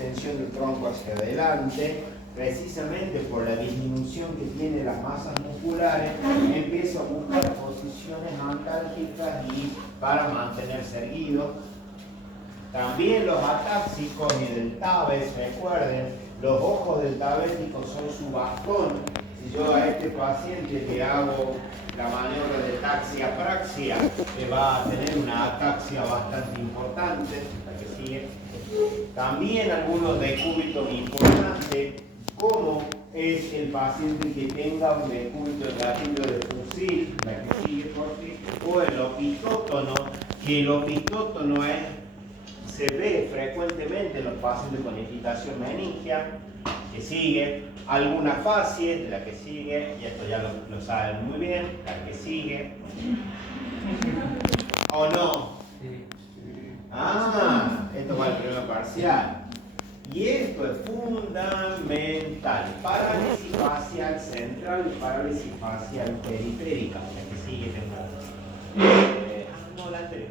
extensión del tronco hacia adelante, precisamente por la disminución que tiene las masas musculares, empieza a buscar posiciones antálgicas y para mantenerse erguido. También los atáxicos y del tabes, recuerden, los ojos del tabético son su bastón. Si yo a este paciente le hago la maniobra de taxia-praxia, va a tener una ataxia bastante importante, la que sigue. También algunos decúbitos importantes, como es el paciente que tenga un decúbito de gatillo de fusil, la que sigue, o el opitótono, que el opitótono se ve frecuentemente en los pacientes con excitación meningia, que sigue, alguna facie, de la que sigue, y esto ya lo saben muy bien, la que sigue, ¿o no? Esto va al primer parcial. Y esto es fundamental. Parálisis facial central y parálisis facial periférica. La que sigue tengo. No, la anterior.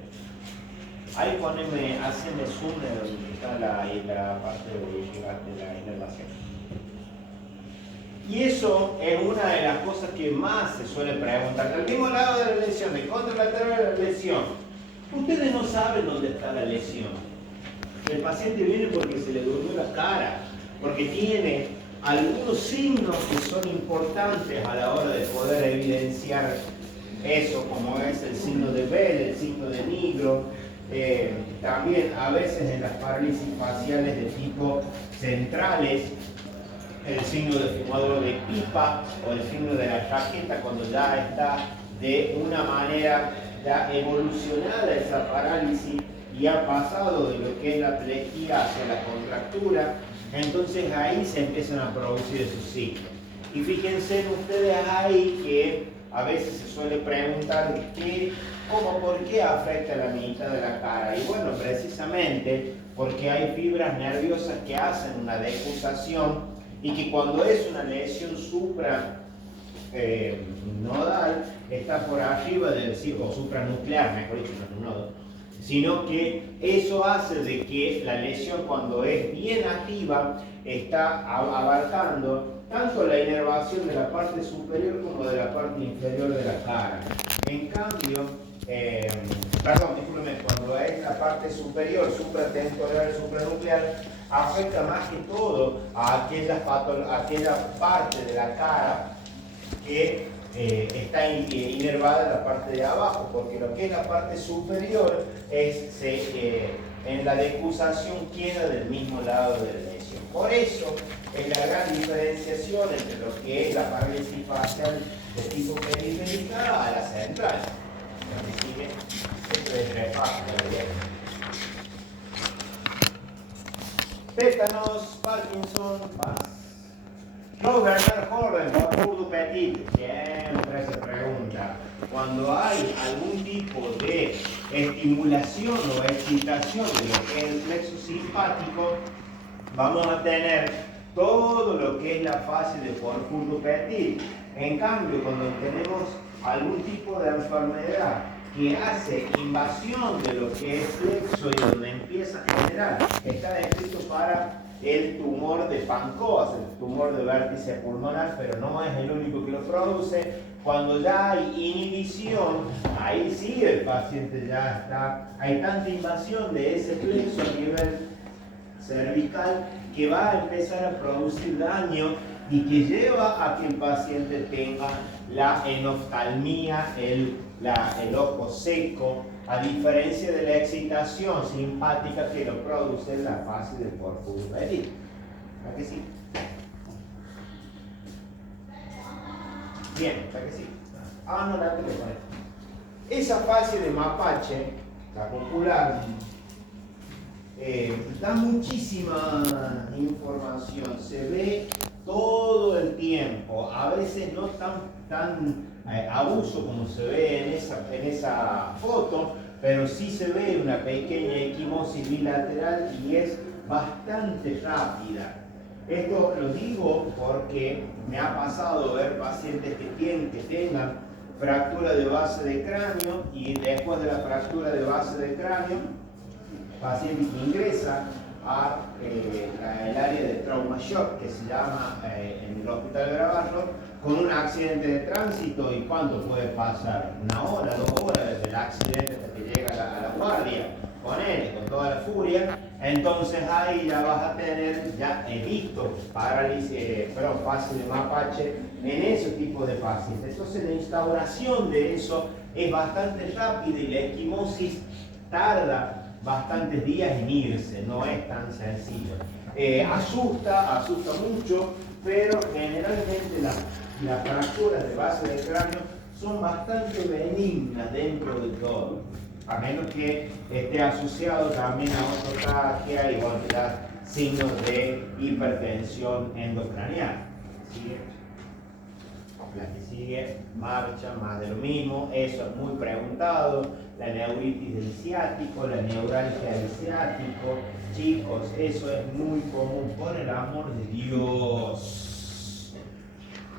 Ahí poneme, haceme zoom de donde está la parte de la inervación. Y eso es una de las cosas que más se suele preguntar. Del mismo lado de la lesión, de contralateral de la lesión. Ustedes no saben dónde está la lesión. El paciente viene porque se le durmió la cara, porque tiene algunos signos que son importantes a la hora de poder evidenciar eso, como es el signo de Bell, el signo de Nigro. También a veces en las parálisis faciales de tipo centrales, el signo de fumador de pipa o el signo de la chaqueta, cuando ya está de una manera ya evolucionada esa parálisis y ha pasado de lo que es la plejía hacia la contractura, entonces ahí se empiezan a producir esos signos. Y fíjense ustedes ahí que a veces se suele preguntar por qué afecta la mitad de la cara. Y bueno, precisamente porque hay fibras nerviosas que hacen una decusación y que cuando es una lesión supra nodal está por arriba del o supranuclear, mejor dicho, no es un nodo, sino que eso hace de que la lesión, cuando es bien activa, está abarcando tanto la inervación de la parte superior como de la parte inferior de la cara. En cambio, discúlpeme, cuando es la parte superior, supratemporal, supranuclear, afecta más que todo a aquella parte de la cara que está inervada en la parte de abajo, porque lo que es la parte superior en la decusación queda del mismo lado de la lesión. Por eso es la gran diferenciación entre lo que es la parálisis facial de tipo periférica a la central. Esto es re fácil de ver. Tétanos, Parkinson, más. Robert Horren, Burdo Petit, siempre se pregunta, cuando hay algún tipo de estimulación o excitación de lo que es el plexo simpático, vamos a tener todo lo que es la fase de Burdo Petit. En cambio, cuando tenemos algún tipo de enfermedad que hace invasión de lo que es plexo y donde empieza a generar, está descrito para el tumor de Pancoas, el tumor de vértice pulmonar, pero no es el único que lo produce. Cuando ya hay inhibición, ahí sí el paciente ya está, hay tanta invasión de ese plexo a nivel cervical que va a empezar a producir daño y que lleva a que el paciente tenga la enoftalmía, el ojo seco, a diferencia de la excitación simpática que lo produce en la fase del Burdo Petit. ¿Verdad que sí? Bien, ¿verdad que sí? No, la tengo. Esa fase de mapache, la popular, da muchísima información, se ve todo el tiempo, a veces no tan abuso como se ve en esa foto, pero sí se ve una pequeña equimosis bilateral y es bastante rápida. Esto lo digo porque me ha pasado ver pacientes que tengan fractura de base de cráneo y después de la fractura de base de cráneo, paciente que ingresa a shock, que se llama en el hospital de Grabarro, con un accidente de tránsito. ¿Y cuánto puede pasar? 1 hora, 2 horas desde el accidente hasta que llega a la guardia, con él, con toda la furia. Entonces ahí ya vas a tener, ya he visto parálisis, fase de mapache en ese tipo de pacientes. Entonces la instauración de eso es bastante rápida y la equimosis tarda bastantes días en irse, no es tan sencillo. Asusta mucho, pero generalmente las fracturas de base del cráneo son bastante benignas dentro de todo, a menos que esté asociado también a ototaquia y otros signos de hipertensión endocranial. ¿Sigue? La que sigue, marcha, más de lo mismo, eso es muy preguntado, la neuritis del ciático, la neuralgia del ciático, chicos, eso es muy común, por el amor de Dios.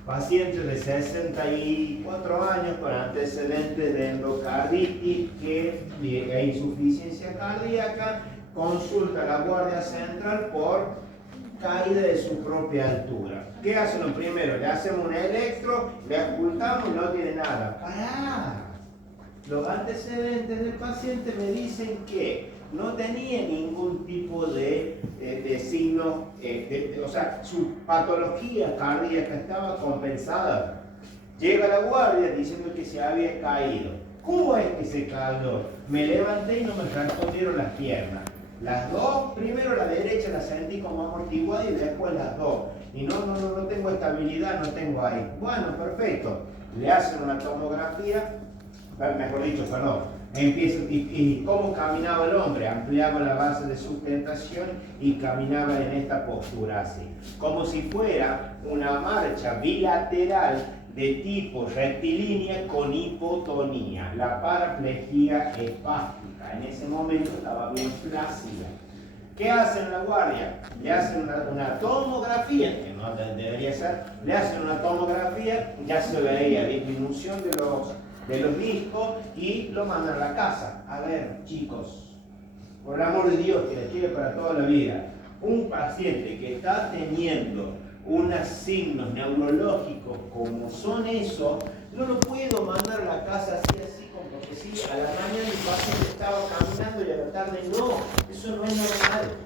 Pacientes de 64 años con antecedentes de endocarditis que hay insuficiencia cardíaca, consulta a la Guardia Central por caída de su propia altura. ¿Qué hacen lo primero? Le hacemos un electro, le ocultamos y no tiene nada. ¡Pará! Los antecedentes del paciente me dicen que no tenía ningún tipo de signo, o sea, su patología cardíaca estaba compensada. Llega la guardia diciendo que se había caído. ¿Cómo es que se cayó? Me levanté y no me respondieron las piernas. Las dos, primero la derecha la sentí como amortiguada y después las dos. Y no tengo estabilidad, no tengo ahí. Bueno, perfecto. Le hacen una tomografía, mejor dicho, perdón. Y cómo caminaba el hombre, ampliaba la base de sustentación y caminaba en esta postura así. Como si fuera una marcha bilateral de tipo rectilínea con hipotonía, la paraplejía espástica. En ese momento estaba bien flácida. ¿Qué hacen la guardia? Le hacen una tomografía, que no debería ser, le hacen una tomografía, ya se veía disminución de los discos y lo mandan a la casa. A ver, chicos, por el amor de Dios, que les quiere para toda la vida, un paciente que está teniendo unos signos neurológicos como son esos, no lo puedo mandar a la casa así, como que sí, a la mañana el paciente estaba caminando y a la tarde no, eso no es normal.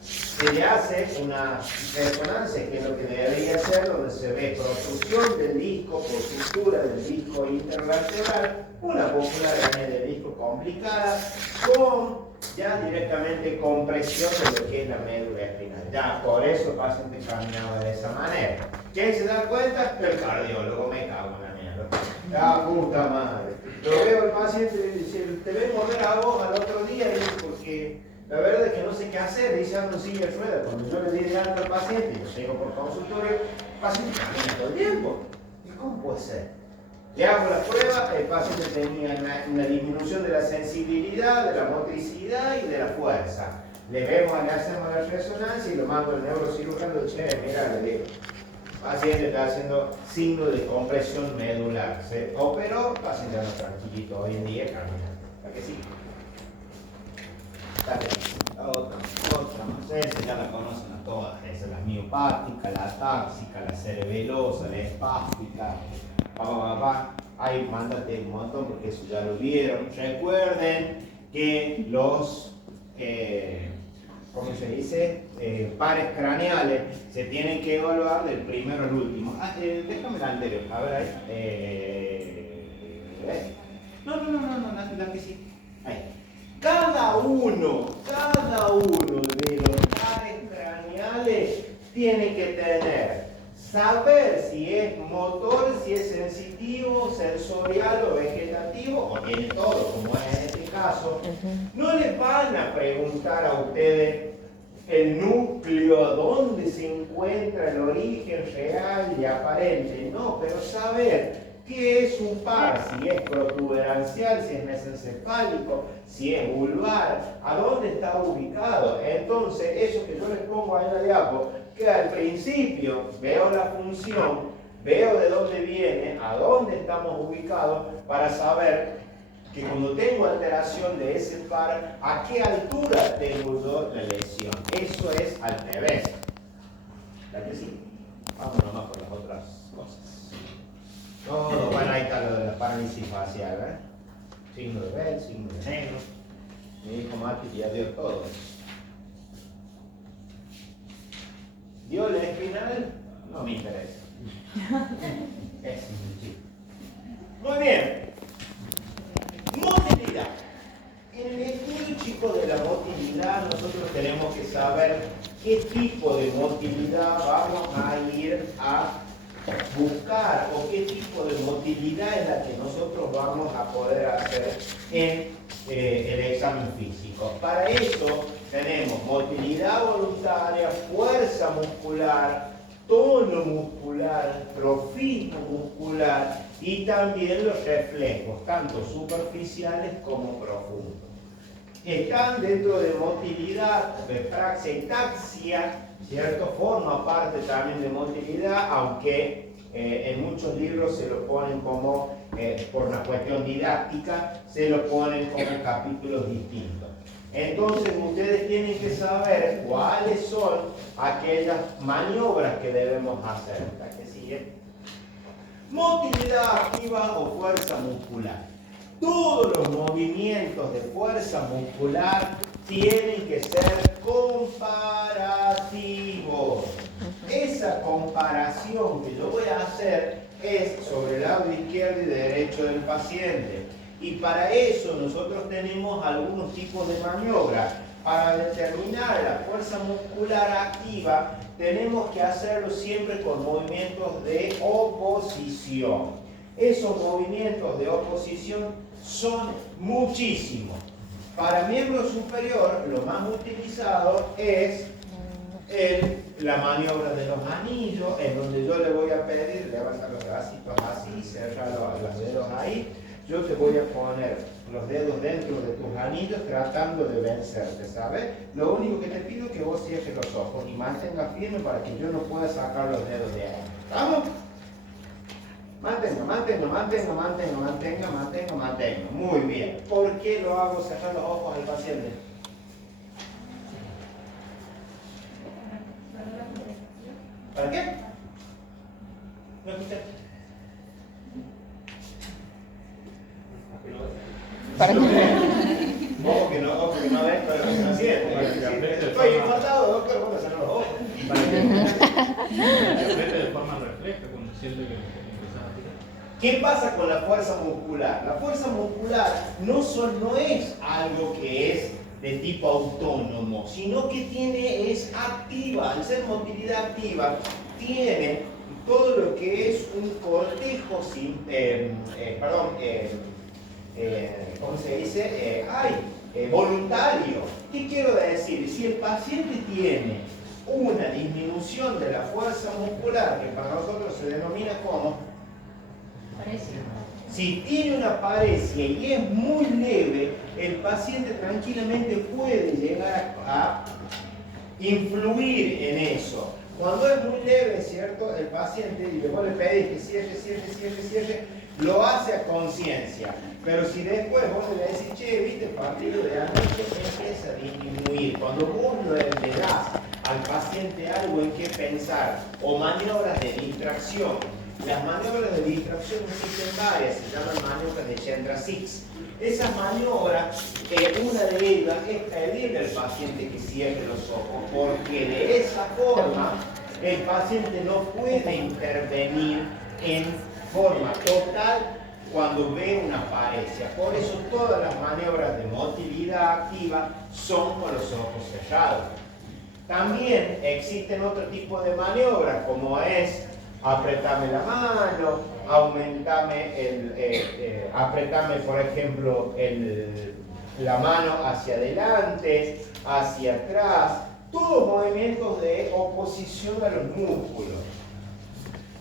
Se le hace una resonancia, que es lo que debería hacer, donde se ve protrusión del disco por sutura del disco interlateral, una postura del disco complicada, con ya directamente compresión de lo que es la médula espinal. Ya por eso el paciente caminaba de esa manera. ¿Quién se da cuenta? El cardiólogo. Me cago en la mierda. ¡Ah, puta madre! Lo veo al paciente y dice, te ven mover a vos al otro día, y dice, porque la verdad es que no sé qué hacer, dice, ando en silla de ruedas. Cuando yo le di de alta al paciente, yo llego por consultorio, el paciente camina todo el tiempo. ¿Y cómo puede ser? Le hago la prueba, el paciente tenía una disminución de la sensibilidad, de la motricidad y de la fuerza. Le hacemos la resonancia y lo mando al neurocirujano y che, mira, le digo, el paciente está haciendo signo de compresión medular. Se operó, el paciente anda tranquilito hoy en día, camina. ¿Para que sí? Otra, esa ya la conocen a todas, esa es la miopática, la atáxica, la cerebelosa, la espástica, ahí mándate un montón porque eso ya lo vieron. Recuerden que los, ¿cómo se dice? Pares craneales se tienen que evaluar del primero al último. Déjame la anterior, a ver ahí. No, la que sí. Ahí. Cada uno de los pares craneales tiene que saber si es motor, si es sensitivo, sensorial o vegetativo, o tiene todo, como es en este caso. No les van a preguntar a ustedes el núcleo, dónde se encuentra el origen real y aparente, no, pero saber qué es un par, si es protuberancial, si es mesencefálico, si es vulvar, a dónde está ubicado. Entonces, eso que yo les pongo ahí en la diapo, que al principio veo la función, veo de dónde viene, a dónde estamos ubicados, para saber que cuando tengo alteración de ese par, a qué altura tengo yo la lesión. Eso es al revés. ¿Verdad que sí? Vamos nomás por las otras cosas. Todo, bueno, ahí está lo de la parálisis facial, ¿verdad? Signo de Bell, signo de negro. Mi hijo Mati ya dio todo eso. ¿Dio la espinal? No me interesa. Es un chico. Muy bien. Motilidad. En el estudio, chicos, de la motilidad, nosotros tenemos que saber qué tipo de motilidad vamos a ir a buscar o qué tipo de motilidad es la que nosotros vamos a poder hacer en el examen físico. Para eso tenemos motilidad voluntaria, fuerza muscular, tono muscular, trofismo muscular y también los reflejos, tanto superficiales como profundos. Están dentro de motilidad, praxia y taxia, ¿cierto? Forma parte también de motilidad, aunque en muchos libros se lo ponen como, por una cuestión didáctica, se lo ponen como capítulos distintos. Entonces ustedes tienen que saber cuáles son aquellas maniobras que debemos hacer. ¿La que sigue? Motilidad activa o fuerza muscular. Todos los movimientos de fuerza muscular tienen que ser comparativos. Esa comparación que yo voy a hacer es sobre el lado izquierdo y derecho del paciente. Y para eso nosotros tenemos algunos tipos de maniobras. Para determinar la fuerza muscular activa, tenemos que hacerlo siempre con movimientos de oposición. Esos movimientos de oposición son muchísimos. Para miembro superior, lo más utilizado es la maniobra de los anillos, en donde yo le voy a pedir, levantar los bracitos así, cerrar los dedos ahí. Yo te voy a poner los dedos dentro de tus anillos tratando de vencerte, ¿sabes? Lo único que te pido es que vos cierres los ojos y mantengas firme para que yo no pueda sacar los dedos de ahí. ¿Vamos? Mantenga, mantenga, mantenga, mantenga, mantenga, mantenga, mantenga. Muy bien. ¿Por qué lo hago cerrar los ojos al paciente? ¿Para qué? ¿No escuché? Para Ojo que no ven, pero no sienten. Estoy infartado, doctor, vamos a cerrar los ojos. Para que interprete de forma refleja cuando siente que empezás a tirar. ¿Qué pasa con la fuerza muscular? La fuerza muscular no es algo que es de tipo autónomo, sino que es activa. Al ser motilidad activa, tiene todo lo que es un cortejo ¿cómo se dice? Voluntario. ¿Qué quiero decir? Si el paciente tiene una disminución de la fuerza muscular, que para nosotros se denomina como paresia. Si tiene una paresia y es muy leve, el paciente tranquilamente puede llegar a influir en eso. Cuando es muy leve, ¿cierto? El paciente, y vos le pedís que cierre, lo hace a conciencia. Pero si después vos le decís, che, viste, el partido de anoche empieza a disminuir. Cuando vos le das al paciente algo en qué pensar, o maniobras de distracción. Las maniobras de distracción existen varias, se llaman maniobras de Chandra-Six. Esas maniobras, una de ellas es pedirle al paciente que cierre los ojos, porque de esa forma el paciente no puede intervenir en forma total cuando ve una paresia. Por eso todas las maniobras de motilidad activa son con los ojos cerrados. También existen otro tipo de maniobras, como es apretame la mano, apretame, por ejemplo, la mano hacia adelante, hacia atrás, todos movimientos de oposición a los músculos.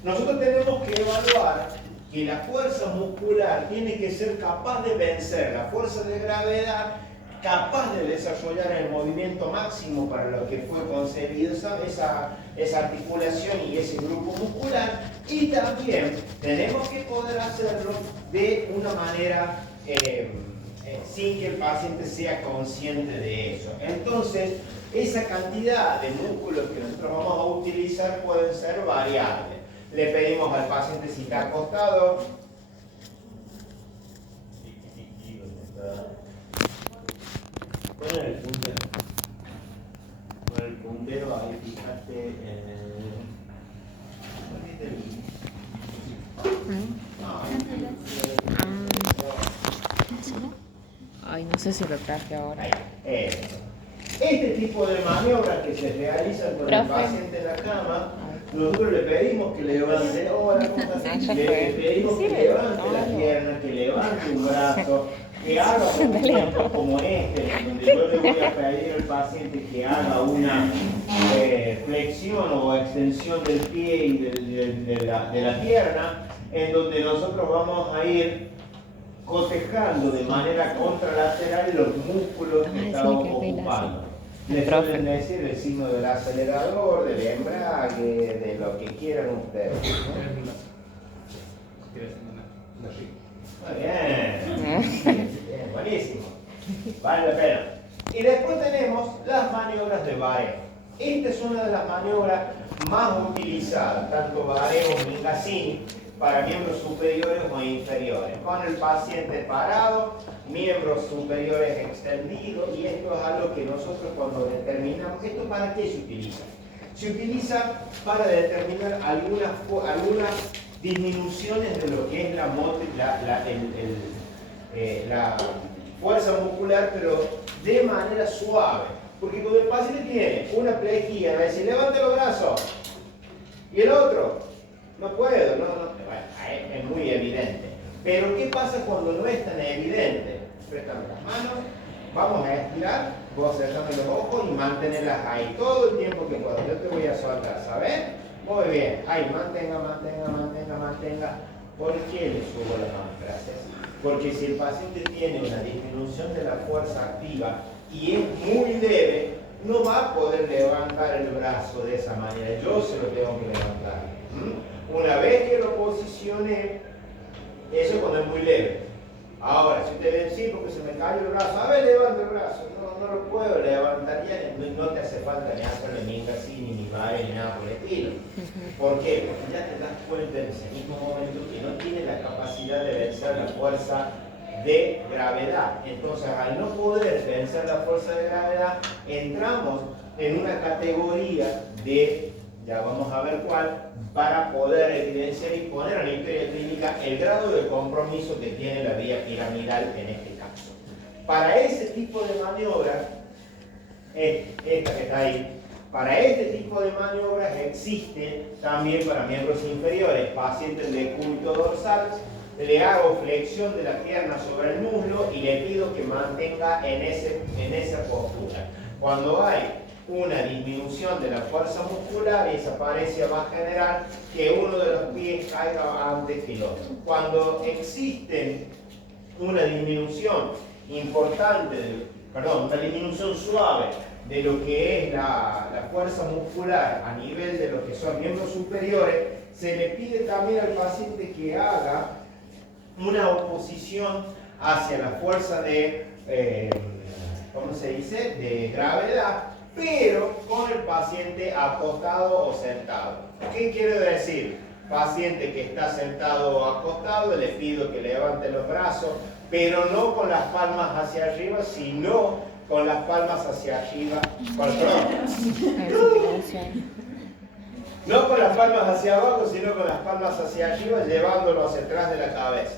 Nosotros tenemos que evaluar que la fuerza muscular tiene que ser capaz de vencer la fuerza de gravedad, capaz de desarrollar el movimiento máximo para lo que fue concebido esa articulación y ese grupo muscular, y también tenemos que poder hacerlo de una manera sin que el paciente sea consciente de eso. Entonces, Esa cantidad de músculos que nosotros vamos a utilizar pueden ser variables. Le pedimos al paciente si está acostado. Pon el puntero. Pon el puntero ahí, fíjate en el. Ay, no sé si lo traje ahora. Este tipo de maniobras que se realizan con el paciente en la cama, nosotros le pedimos que levante, le pedimos que levante la pierna, que levante un brazo, que haga un movimiento como este, donde yo le voy a pedir al paciente que haga una flexión o extensión del pie y de la pierna, en donde nosotros vamos a ir cotejando de manera contralateral los músculos que estamos ocupando. Le suelen decir el signo del acelerador, del embrague, de lo que quieran ustedes. Muy bien. Bien, buenísimo. Vale la pena. Y después tenemos las maniobras de Vareo. Esta es una de las maniobras más utilizadas, tanto Vareo como Mingazzini, para miembros superiores o inferiores, con el paciente parado, miembros superiores extendidos, y esto es algo que nosotros cuando determinamos, ¿esto para qué se utiliza? Se utiliza para determinar algunas disminuciones de lo que es la fuerza muscular, pero de manera suave, porque cuando el paciente tiene una plejía, va a decir, levante los brazos, y el otro, no puedo, es muy evidente. Pero ¿qué pasa cuando no es tan evidente? Préstame las manos, vamos a estirar, vos cerrame los ojos y mantenerlas ahí todo el tiempo que puedas. Yo te voy a soltar, ¿sabes? Muy bien, ahí, mantenga. ¿Por qué le subo las manos? Gracias. Porque si el paciente tiene una disminución de la fuerza activa y es muy leve, no va a poder levantar el brazo de esa manera. Yo se lo tengo que levantar. Una vez que lo posicioné, eso es cuando es muy leve. Ahora, si te ven, sí, porque se me cayó el brazo, a ver, levanta el brazo. No lo puedo levantar, ya no te hace falta ni hacerle Mingazzini, ni Vareo, ni nada por el estilo. ¿Por qué? Porque ya te das cuenta en ese mismo momento que no tiene la capacidad de vencer la fuerza de gravedad. Entonces, al no poder vencer la fuerza de gravedad, entramos en una categoría de, ya vamos a ver cuál, para poder evidenciar y poner a la historia clínica el grado de compromiso que tiene la vía piramidal en este caso. Para ese tipo de maniobras, esta que está ahí, para este tipo de maniobras existe también para miembros inferiores, pacientes de cúbito dorsal, le hago flexión de la pierna sobre el muslo y le pido que mantenga en esa postura. Cuando hay una disminución de la fuerza muscular, esa parecia va a generar que uno de los pies caiga antes que el otro. Cuando existe una disminución importante, una disminución suave de lo que es la fuerza muscular a nivel de lo que son miembros superiores, se le pide también al paciente que haga una oposición hacia la fuerza de, de gravedad, pero con el paciente acostado o sentado. ¿Qué quiere decir? Paciente que está sentado o acostado, le pido que levante los brazos, pero no con las palmas hacia arriba, sino con las palmas hacia arriba. No con las palmas hacia abajo, sino con las palmas hacia arriba, llevándolo hacia atrás de la cabeza.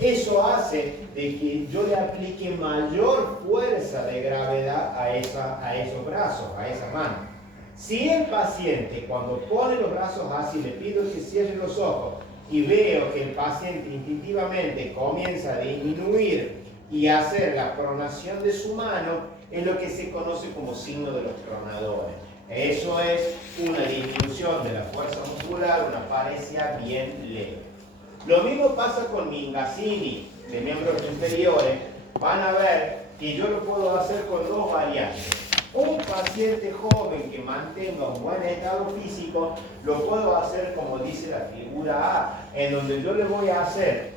Eso hace de que yo le aplique mayor fuerza de gravedad a esos brazos, a esa mano. Si el paciente, cuando pone los brazos así, le pido que cierre los ojos y veo que el paciente instintivamente comienza a disminuir y a hacer la pronación de su mano, es lo que se conoce como signo de los pronadores. Eso es una disminución de la fuerza muscular, una parecia bien leve. Lo mismo pasa con Mingazzini, de miembros inferiores. Van a ver que yo lo puedo hacer con dos variantes. Un paciente joven que mantenga un buen estado físico, lo puedo hacer como dice la figura A, en donde yo le voy a hacer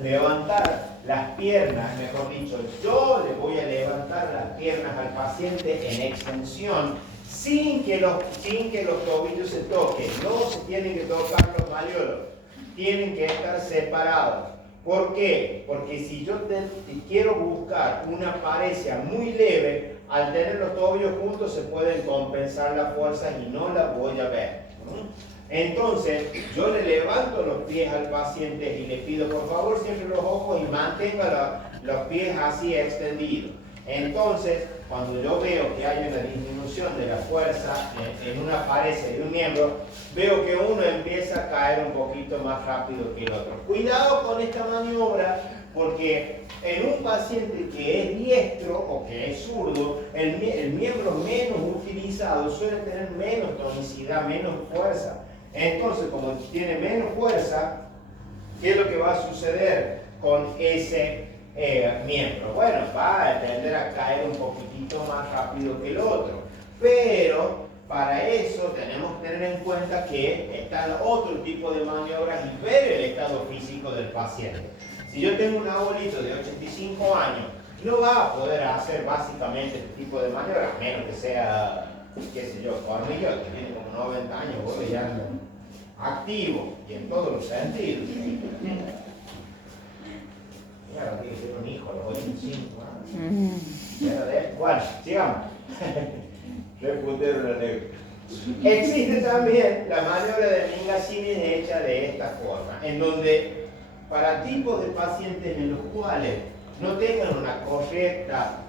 levantar las piernas, mejor dicho, yo le voy a levantar las piernas al paciente en extensión sin que los tobillos se toquen. No se tienen que tocar los malleolos, tienen que estar separados. ¿Por qué? Porque si yo quiero buscar una paresia muy leve, al tener los tobillos juntos se pueden compensar las fuerzas y no las voy a ver. Entonces, yo le levanto los pies al paciente y le pido, por favor, cierre los ojos y mantenga los pies así extendidos. Entonces, cuando yo veo que hay una disminución de la fuerza en una paresia de un miembro, veo que uno empieza a caer un poquito más rápido que el otro. Cuidado con esta maniobra, porque en un paciente que es diestro o que es zurdo, el miembro menos utilizado suele tener menos tonicidad, menos fuerza. Entonces, como tiene menos fuerza, ¿qué es lo que va a suceder con ese miembro? Bueno, va a tender a caer un poquitito más rápido que el otro. Pero para eso tenemos que tener en cuenta que están otro tipo de maniobras y ver el estado físico del paciente. Si yo tengo un abuelito de 85 años, no va a poder hacer básicamente este tipo de maniobras, a menos que sea, qué sé yo, Cornillo, que tiene como 90 años, vuelve ya activo y en todos los sentidos. Mira, tiene que ser un hijo a los 85 años. Bueno, sigamos. Reputero la negra. Existe también la maniobra de Mingasini hecha de esta forma, en donde para tipos de pacientes en los cuales no tengan una correcta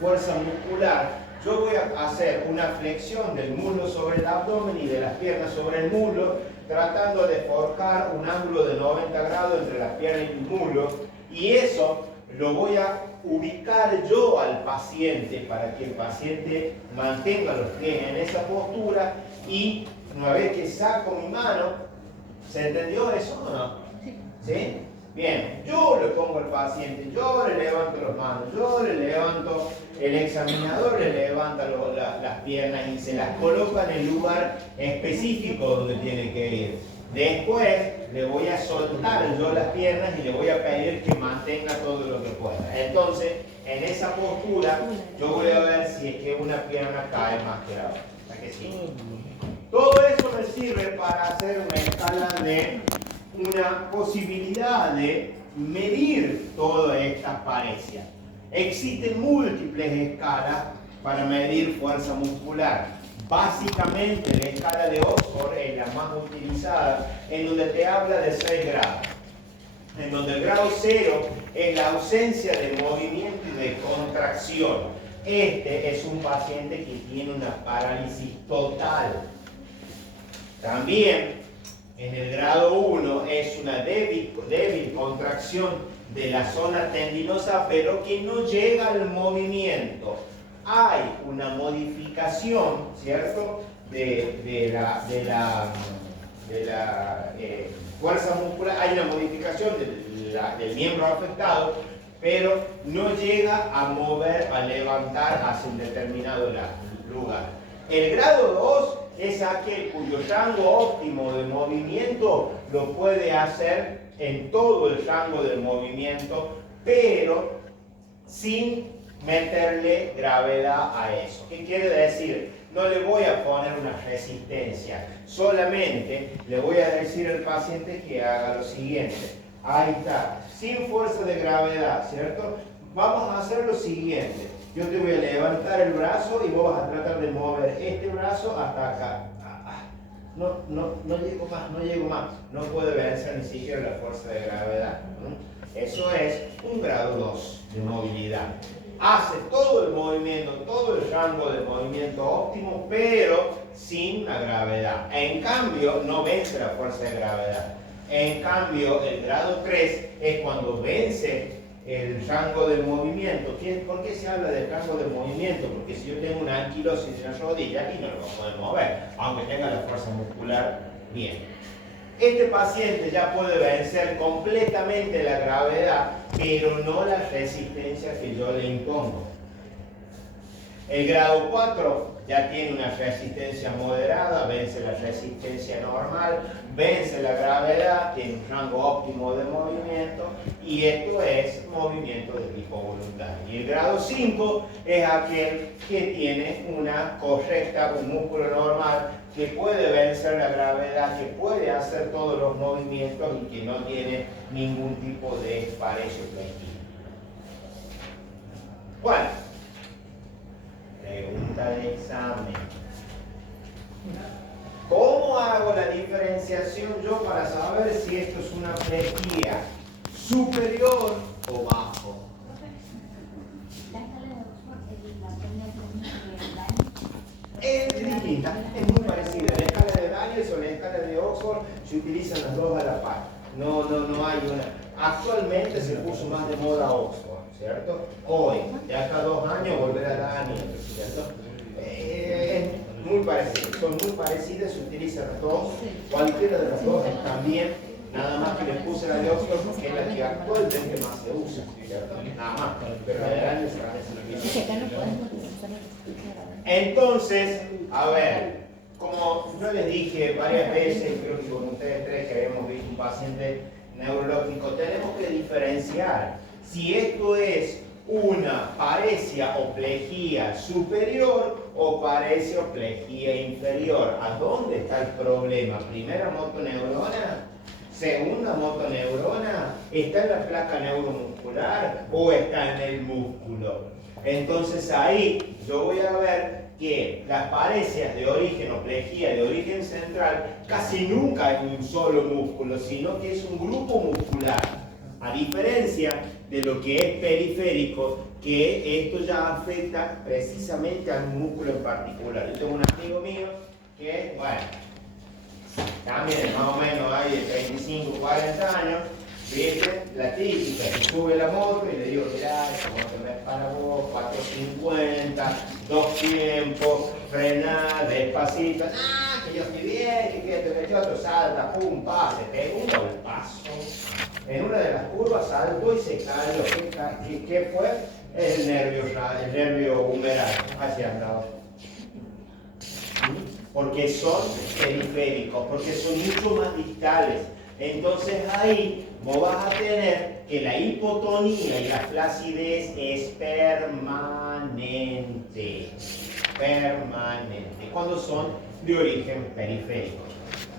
fuerza muscular, yo voy a hacer una flexión del muslo sobre el abdomen y de las piernas sobre el muslo, tratando de forjar un ángulo de 90 grados entre las piernas y el muslo, y eso lo voy a ubicar yo al paciente para que el paciente mantenga los pies en esa postura, y una vez que saco mi mano, ¿se entendió eso o no? ¿Sí? Bien, yo le pongo al paciente, yo le levanto las manos, yo le levanto, el examinador le levanta las piernas y se las coloca en el lugar específico donde tiene que ir. Después le voy a soltar yo las piernas y le voy a pedir que mantenga todo lo que pueda. Entonces, en esa postura, yo voy a ver si es que una pierna cae más que la otra. ¿Verdad que sí? Todo eso me sirve para hacer una escala de una posibilidad de medir todas estas parecias. Existen múltiples escalas para medir fuerza muscular. Básicamente la escala de Oxford es la más utilizada, en donde te habla de 6 grados. En donde el grado 0 es la ausencia de movimiento y de contracción. Este es un paciente que tiene una parálisis total. También en el grado 1 es una débil contracción de la zona tendinosa, pero que no llega al movimiento. Hay una modificación, ¿cierto?, de la fuerza muscular, hay una modificación del miembro afectado, pero no llega a mover, a levantar hacia un determinado lugar. El grado 2 es aquel cuyo rango óptimo de movimiento lo puede hacer en todo el rango del movimiento, pero sin meterle gravedad a eso. ¿Qué quiere decir? No le voy a poner una resistencia, solamente le voy a decir al paciente que haga lo siguiente. Ahí está, sin fuerza de gravedad, ¿cierto? Vamos a hacer lo siguiente. Yo te voy a levantar el brazo y vos vas a tratar de mover este brazo hasta acá. No llego más. No puede vencer ni siquiera la fuerza de gravedad. Eso es un grado 2 de movilidad. Hace todo el movimiento, todo el rango de movimiento óptimo, pero sin la gravedad. En cambio, no vence la fuerza de gravedad. En cambio, el grado 3 es cuando vence el rango del movimiento. ¿Por qué se habla del rango del movimiento? Porque si yo tengo una anquilosis en la rodilla, aquí no lo voy a poder mover, aunque tenga la fuerza muscular bien. Este paciente ya puede vencer completamente la gravedad, pero no la resistencia que yo le impongo. El grado 4 ya tiene una resistencia moderada, vence la resistencia normal, vence la gravedad, tiene un rango óptimo de movimiento y esto es movimiento de tipo voluntario. Y el grado 5 es aquel que tiene una correcta, un músculo normal que puede vencer la gravedad, que puede hacer todos los movimientos y que no tiene ningún tipo de espacio flexible. Bueno, pregunta de examen. ¿Cómo hago la diferenciación yo para saber si esto es una plejía superior o bajo? Es distinta, es muy parecida. La escala de Daniels o la escala de Oxford se utilizan las dos a la par. No hay una. Actualmente se puso más de moda Oxford, ¿cierto? Hoy, de acá a 2 años, volver a Daniels, ¿cierto? Es muy parecido, son muy parecidas, se utilizan las dos. Cualquiera de las dos está bien, nada más que les puse la de Oxford porque es la que actualmente más se usa, ¿cierto? Nada más, pero la de Daniels parece la misma. Entonces, a ver, como yo les dije varias veces, creo que con ustedes tres que habíamos visto un paciente neurológico, tenemos que diferenciar si esto es una paresia o plejía superior o paresia o plejía inferior. ¿A dónde está el problema? ¿Primera motoneurona? ¿Segunda motoneurona? ¿Está en la placa neuromuscular o está en el músculo? Entonces ahí yo voy a ver que las parecias de origen o plejía de origen central casi nunca es un solo músculo, sino que es un grupo muscular. A diferencia de lo que es periférico, que esto ya afecta precisamente a un músculo en particular. Yo tengo un amigo mío que, bueno, también más o menos hay de 35, 40 años, ¿viste? La típica, que sube la moto y le digo, mirá, esta moto no es para vos, 450, 2 tiempos, frená, despacito, que yo estoy bien, y que te otro salta, pum, pa, se pega un golpazo. En una de las curvas saltó y se cayó. ¿Qué fue? El nervio humeral hacia el lado. Porque son periféricos, porque son mucho más distales. Entonces ahí vos vas a tener que la hipotonía y la flacidez es permanente. Permanente. Cuando son de origen periférico.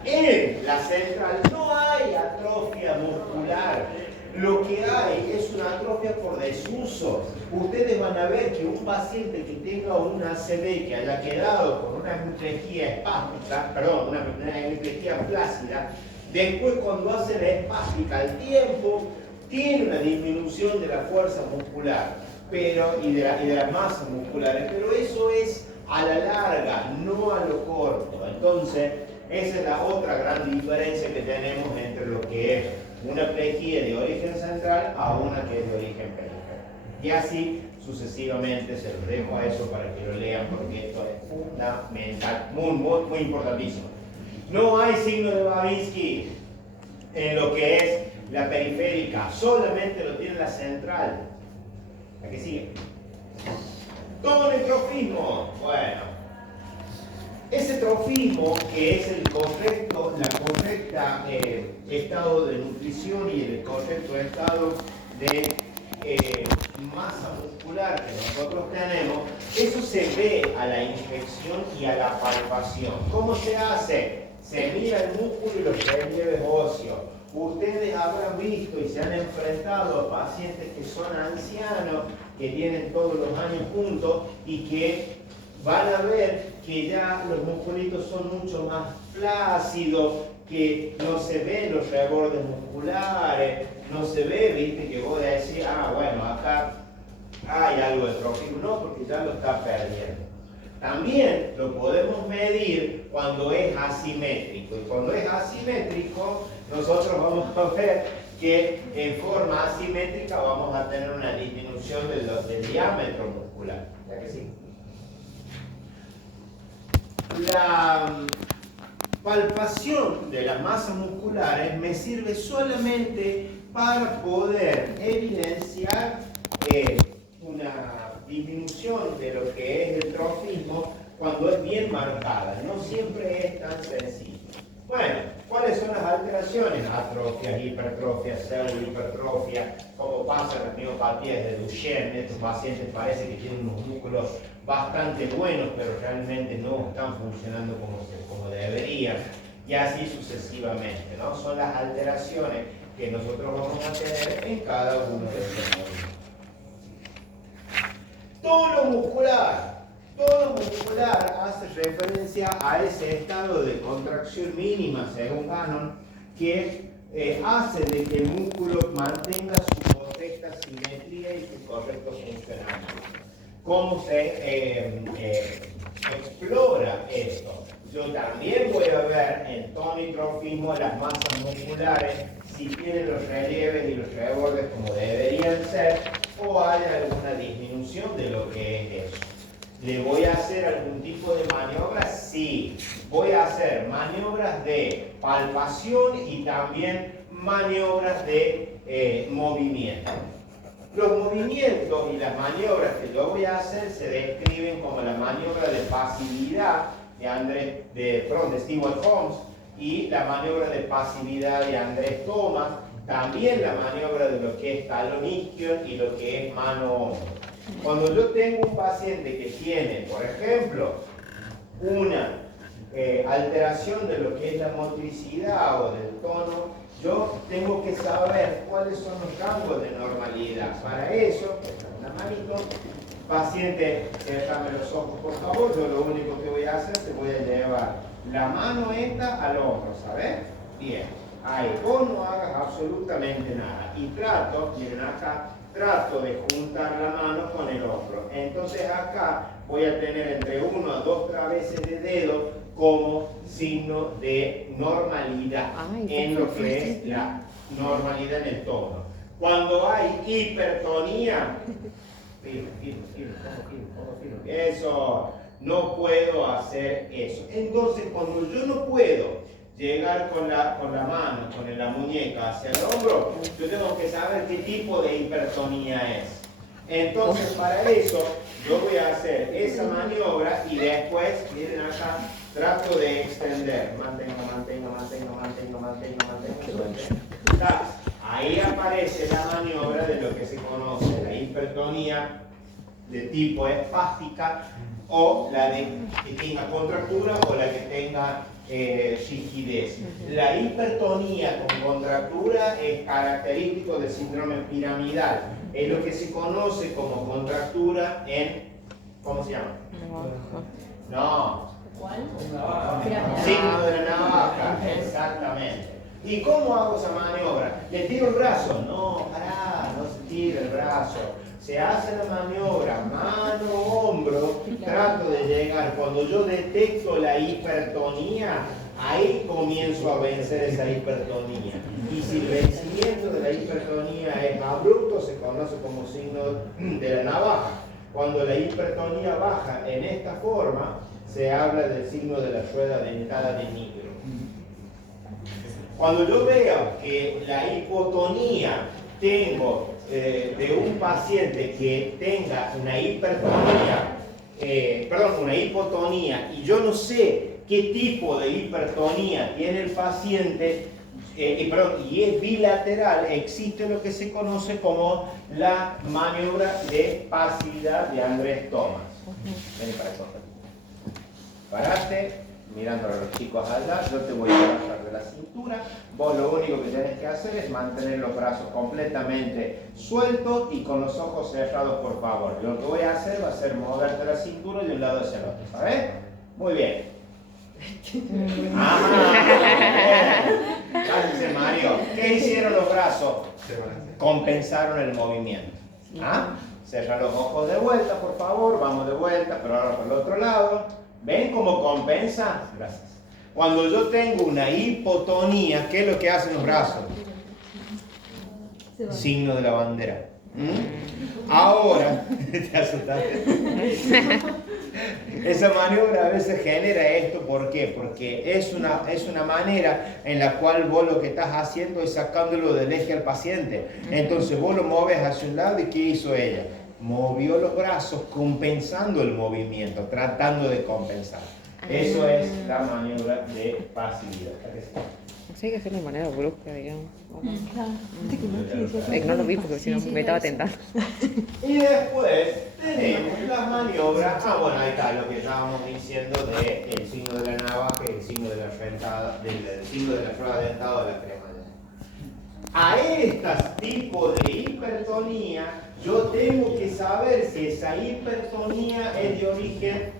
En la central no hay atrofia muscular. Lo que hay es una atrofia por desuso. Ustedes van a ver que un paciente que tenga una ACV que haya quedado con una hemiplegia espástica, perdón, una hemiplegia flácida, después cuando hace la espástica al tiempo, tiene una disminución de la fuerza muscular y de las masas musculares, pero eso es a la larga, no a lo corto. Entonces, esa es la otra gran diferencia que tenemos entre lo que es una plejía de origen central a una que es de origen periférico. Y así sucesivamente, se los dejo a eso para que lo lean porque esto es fundamental, muy importantísimo. No hay signo de Babinski en lo que es la periférica, solamente lo tiene la central. ¿A qué sigue? Tonotrofismo. Bueno. Ese trofismo, que es la correcta estado de nutrición y el correcto estado de masa muscular que nosotros tenemos, eso se ve a la inspección y a la palpación. ¿Cómo se hace? Se mira el músculo y los relieves óseos. Ustedes habrán visto y se han enfrentado a pacientes que son ancianos, que tienen todos los años juntos y que van a ver que ya los musculitos son mucho más flácidos, que no se ven los rebordes musculares, no se ve, viste, que vos decís, bueno, acá hay algo de trofismo, no, porque ya lo está perdiendo. También lo podemos medir cuando es asimétrico, y cuando es asimétrico, nosotros vamos a ver que en forma asimétrica vamos a tener una disminución del diámetro muscular. ¿Ya que sí? La palpación de las masas musculares me sirve solamente para poder evidenciar una disminución de lo que es el trofismo cuando es bien marcada. No siempre es tan sencillo. Bueno, ¿cuáles son las alteraciones? Atrofias, hipertrofias, pseudohipertrofia, como pasa en las miopatías de Duchenne. Estos pacientes parece que tienen unos músculos bastante buenos, pero realmente no están funcionando como deberían. Y así sucesivamente, ¿no? Son las alteraciones que nosotros vamos a tener en cada uno de estos movimientos. Todo lo muscular hace referencia a ese estado de contracción mínima, según Cannon, que hace de que el músculo mantenga su correcta simetría y su correcto funcionamiento. ¿Cómo se explora esto? Yo también voy a ver en tonitrofismo las masas musculares, si tienen los relieves y los rebordes como deberían ser, o hay alguna disminución de lo que es eso. ¿Le voy a hacer algún tipo de maniobra? Sí. Voy a hacer maniobras de palpación y también maniobras de movimiento. Los movimientos y las maniobras que yo voy a hacer se describen como la maniobra de pasividad de Stewart Holmes y la maniobra de pasividad de Andrés Thomas, también la maniobra de lo que es talón isquion y lo que es mano-hombro. Cuando yo tengo un paciente que tiene, por ejemplo, una alteración de lo que es la motricidad o del tono, yo tengo que saber cuáles son los rangos de normalidad. Para eso, una manito, paciente, déjame los ojos por favor, yo lo único que voy a hacer, te voy a llevar la mano esta al hombro, ¿sabes? Bien, ahí, vos no hagas absolutamente nada. Y trato, miren acá, trato de juntar la mano con el hombro. Entonces acá voy a tener entre 1 a 2 traveses de dedo como signo de normalidad en lo que es la normalidad en el tono. Cuando hay hipertonía, eso, no puedo hacer eso. Entonces cuando yo no puedo llegar con la mano, con la muñeca hacia el hombro, yo tengo que saber qué tipo de hipertonía es. Entonces para eso yo voy a hacer esa maniobra y después, miren acá, trato de extender. Mantengo. Ahí aparece la maniobra de lo que se conoce la hipertonía de tipo espástica o la de que tenga contractura o la que tenga rigidez. La hipertonía con contractura es característico del síndrome piramidal. Es lo que se conoce como contractura en... ¿Cómo se llama? No. ¿Cuál? Signo de la navaja, exactamente. ¿Y cómo hago esa maniobra? ¿Le tiro el brazo? No, pará, no se tira el brazo. Se hace la maniobra mano-hombro, trato de llegar. Cuando yo detecto la hipertonía, ahí comienzo a vencer esa hipertonía. Y si el vencimiento de la hipertonía es abrupto, se conoce como signo de la navaja. Cuando la hipertonía baja en esta forma, se habla del signo de la rueda dentada de Nigro. Cuando yo veo que la hipotonía tengo de un paciente que tenga una hipertonía, una hipotonía, y yo no sé qué tipo de hipertonía tiene el paciente, y es bilateral, existe lo que se conoce como la maniobra de pasividad de Andrés Thomas. Ven para acá. Paraste, mirando a los chicos allá, yo te voy a bajar de la cintura. Vos lo único que tenés que hacer es mantener los brazos completamente sueltos y con los ojos cerrados, por favor. Lo que voy a hacer va a ser moverte la cintura de un lado hacia el otro, ¿sabes? Muy bien. Cállese, Mario. ¿Qué hicieron los brazos? Compensaron el movimiento. Cerra los ojos de vuelta, por favor. Vamos de vuelta, pero ahora por el otro lado. ¿Ven cómo compensa? Gracias. Cuando yo tengo una hipotonía, ¿qué es lo que hacen los brazos? Signo de la bandera. Ahora, ¿te asustaste? Esa maniobra a veces genera esto, ¿por qué? Porque es una manera en la cual vos lo que estás haciendo es sacándolo del eje al paciente. Entonces vos lo mueves hacia un lado y ¿qué hizo ella? movió los brazos compensando el movimiento, tratando de compensar. Eso es la maniobra de pasividad. Sí, que es de manera brusca, digamos. Claro. Es que no lo vi porque si no Sí, me estaba tentando. Y después tenemos las maniobras, bueno, ahí está lo que estábamos diciendo de el signo de la navaja y el signo de la rentada, del signo de la rueda dentada de la cremallera. A estos tipos de hipertonía, yo tengo que saber si esa hipertonía es de origen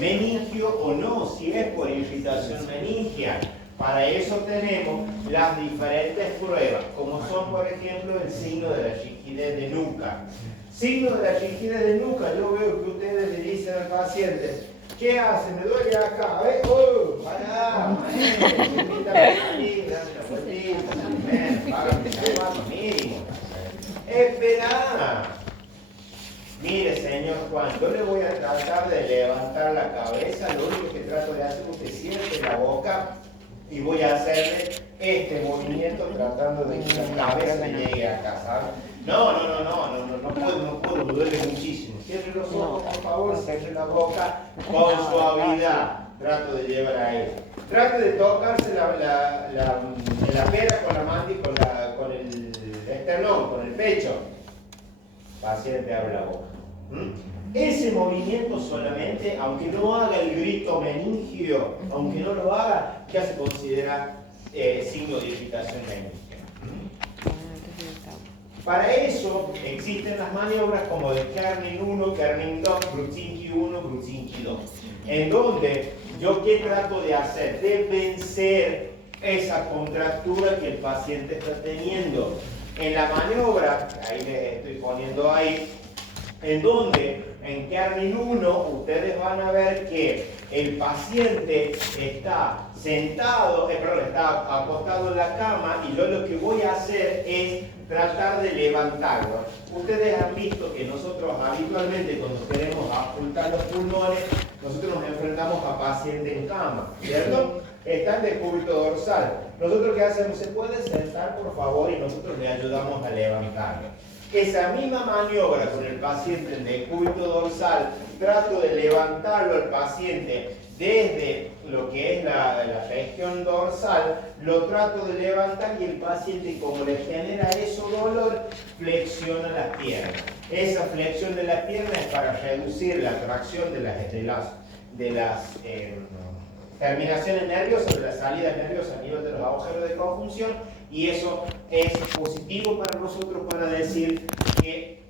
meningio o no, si es por irritación meningial. Para eso tenemos las diferentes pruebas, como son, por ejemplo, el signo de la rigidez de nuca. Signo de la rigidez de nuca, yo veo que ustedes le dicen al paciente, ¿qué hace? Me duele acá, ¿ves? Pará, invítame a salir, dame una vueltita, págame el zapato mínimo. Espera. Mire, señor Juan, yo le voy a tratar de levantar la cabeza, lo único que trato de hacer es que cierre la boca y voy a hacerle este movimiento tratando de que la cabeza llegue acá, ¿sabes? No puedo, me duele muchísimo. Cierre los ojos, por favor, cierre la boca con suavidad. Trato de llevar ahí. Trate de tocarse la pera con la mandíbula, con el esternón, con el pecho. Paciente abre la boca. Ese movimiento solamente, aunque no haga el grito meningio, aunque no lo haga, ya se considera signo de irritación meningia. Para eso existen las maniobras como de Kerning 1, Kerning 2, Grudzinski 1, Grudzinski 2, en donde yo qué trato de hacer, de vencer esa contractura que el paciente está teniendo. En la maniobra, ahí les estoy poniendo ahí, en donde en Kerning 1 ustedes van a ver que el paciente está sentado, está acostado en la cama y yo lo que voy a hacer es tratar de levantarlo. Ustedes han visto que nosotros habitualmente cuando queremos ocultar los pulmones, nosotros nos enfrentamos a pacientes en cama, ¿cierto? Están de cúbito dorsal. Nosotros ¿qué hacemos? ¿Se puede sentar por favor? Y nosotros le ayudamos a levantarlo. Esa misma maniobra con el paciente en decúbito dorsal, trato de levantarlo al paciente desde lo que es la región dorsal, lo trato de levantar y el paciente, como le genera eso dolor, flexiona las piernas. Esa flexión de las piernas es para reducir la tracción de las terminaciones nerviosas, de las salidas nerviosas a nivel de los agujeros de conjunción, y eso es positivo para nosotros para decir que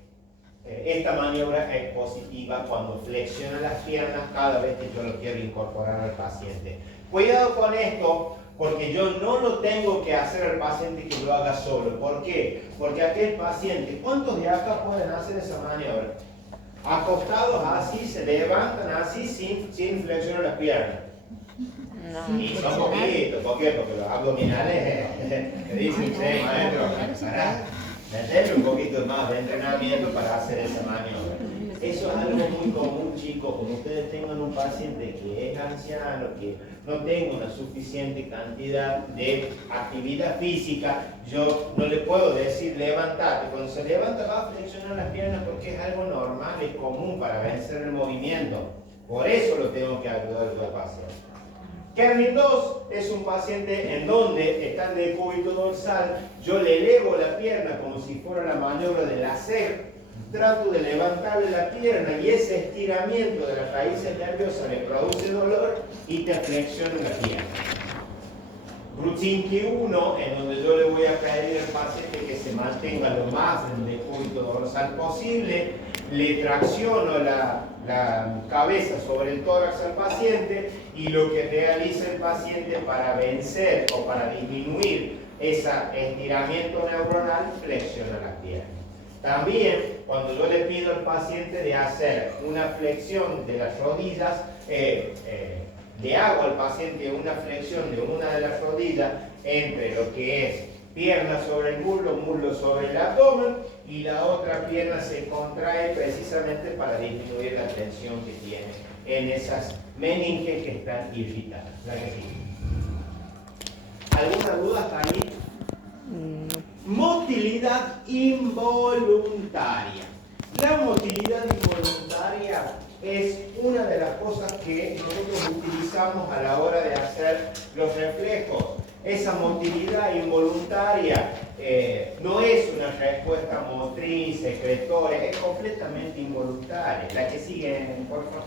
esta maniobra es positiva cuando flexiona las piernas cada vez que yo lo quiero incorporar al paciente. Cuidado con esto, porque yo no lo tengo que hacer al paciente que lo haga solo. ¿Por qué? Porque aquel paciente, ¿cuántos de acá pueden hacer esa maniobra? Acostados así, se levantan así sin flexionar las piernas. No. Y son poquitos, ¿por qué? Porque los abdominales me dicen, maestro, para meterle un poquito más de entrenamiento para hacer esa maniobra. Eso es algo muy común, chicos, como ustedes tengan un paciente que es anciano, que no tenga una suficiente cantidad de actividad física, yo no le puedo decir levantate. Cuando se levanta va a flexionar las piernas porque es algo normal, es común para vencer el movimiento. Por eso lo tengo que ayudar yo al paciente. Kerning 2 es un paciente en donde está en decúbito dorsal, yo le elevo la pierna como si fuera la maniobra del hacer, trato de levantarle la pierna y ese estiramiento de las raíces nerviosas le produce dolor y te flexiona la pierna. Grudzinski 1, en donde yo le voy a pedir al paciente que se mantenga lo más en decúbito dorsal posible, le tracciono la cabeza sobre el tórax al paciente y lo que realiza el paciente para vencer o para disminuir ese estiramiento neuronal, flexiona las piernas. También, cuando yo le pido al paciente de hacer una flexión de las rodillas, le hago al paciente una flexión de una de las rodillas entre lo que es pierna sobre el muslo, muslo sobre el abdomen, y la otra pierna se contrae precisamente para disminuir la tensión que tiene en esas meninges que están irritadas. ¿Alguna duda hasta ahí? Motilidad involuntaria. La motilidad involuntaria es una de las cosas que nosotros utilizamos a la hora de hacer los reflejos. Esa motilidad involuntaria no es una respuesta motriz, secretora, es completamente involuntaria. La que sigue, por favor.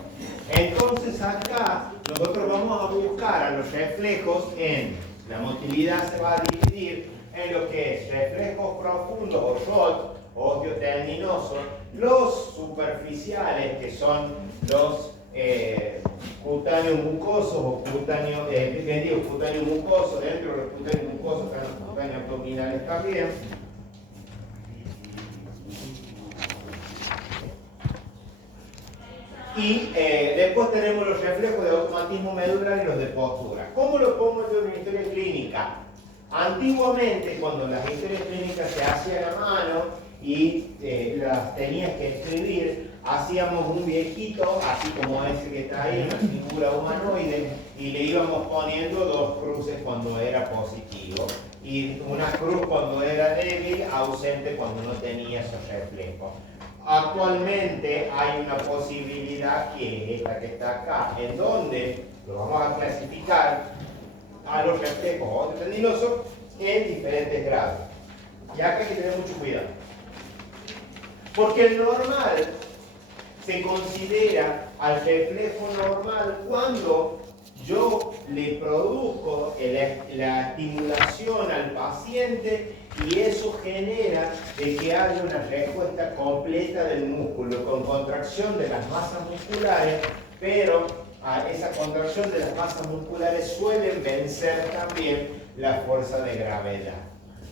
Entonces acá nosotros vamos a buscar a los reflejos en, la motilidad se va a dividir en lo que es reflejos profundos o SHOT, osteotendinosos, los superficiales que son los cutáneos mucosos o cutáneos mucosos, dentro de los cutáneos mucosos están los cutáneos abdominales también. Y después tenemos los reflejos de automatismo medular y los de postura. ¿Cómo lo pongo yo en una historia clínica? Antiguamente, cuando las historias clínicas se hacían a mano y las tenías que escribir, hacíamos un viejito, así como ese que está ahí, una figura humanoide, y le íbamos poniendo dos cruces cuando era positivo, y una cruz cuando era débil, ausente cuando no tenía esos reflejos. Actualmente hay una posibilidad que es esta que está acá, en donde lo vamos a clasificar a los reflejos osteotendinosos en diferentes grados. Y acá hay que tener mucho cuidado. Porque el normal se considera al reflejo normal cuando yo le produzco la estimulación al paciente y eso genera de que haya una respuesta completa del músculo con contracción de las masas musculares, pero a esa contracción de las masas musculares suelen vencer también la fuerza de gravedad.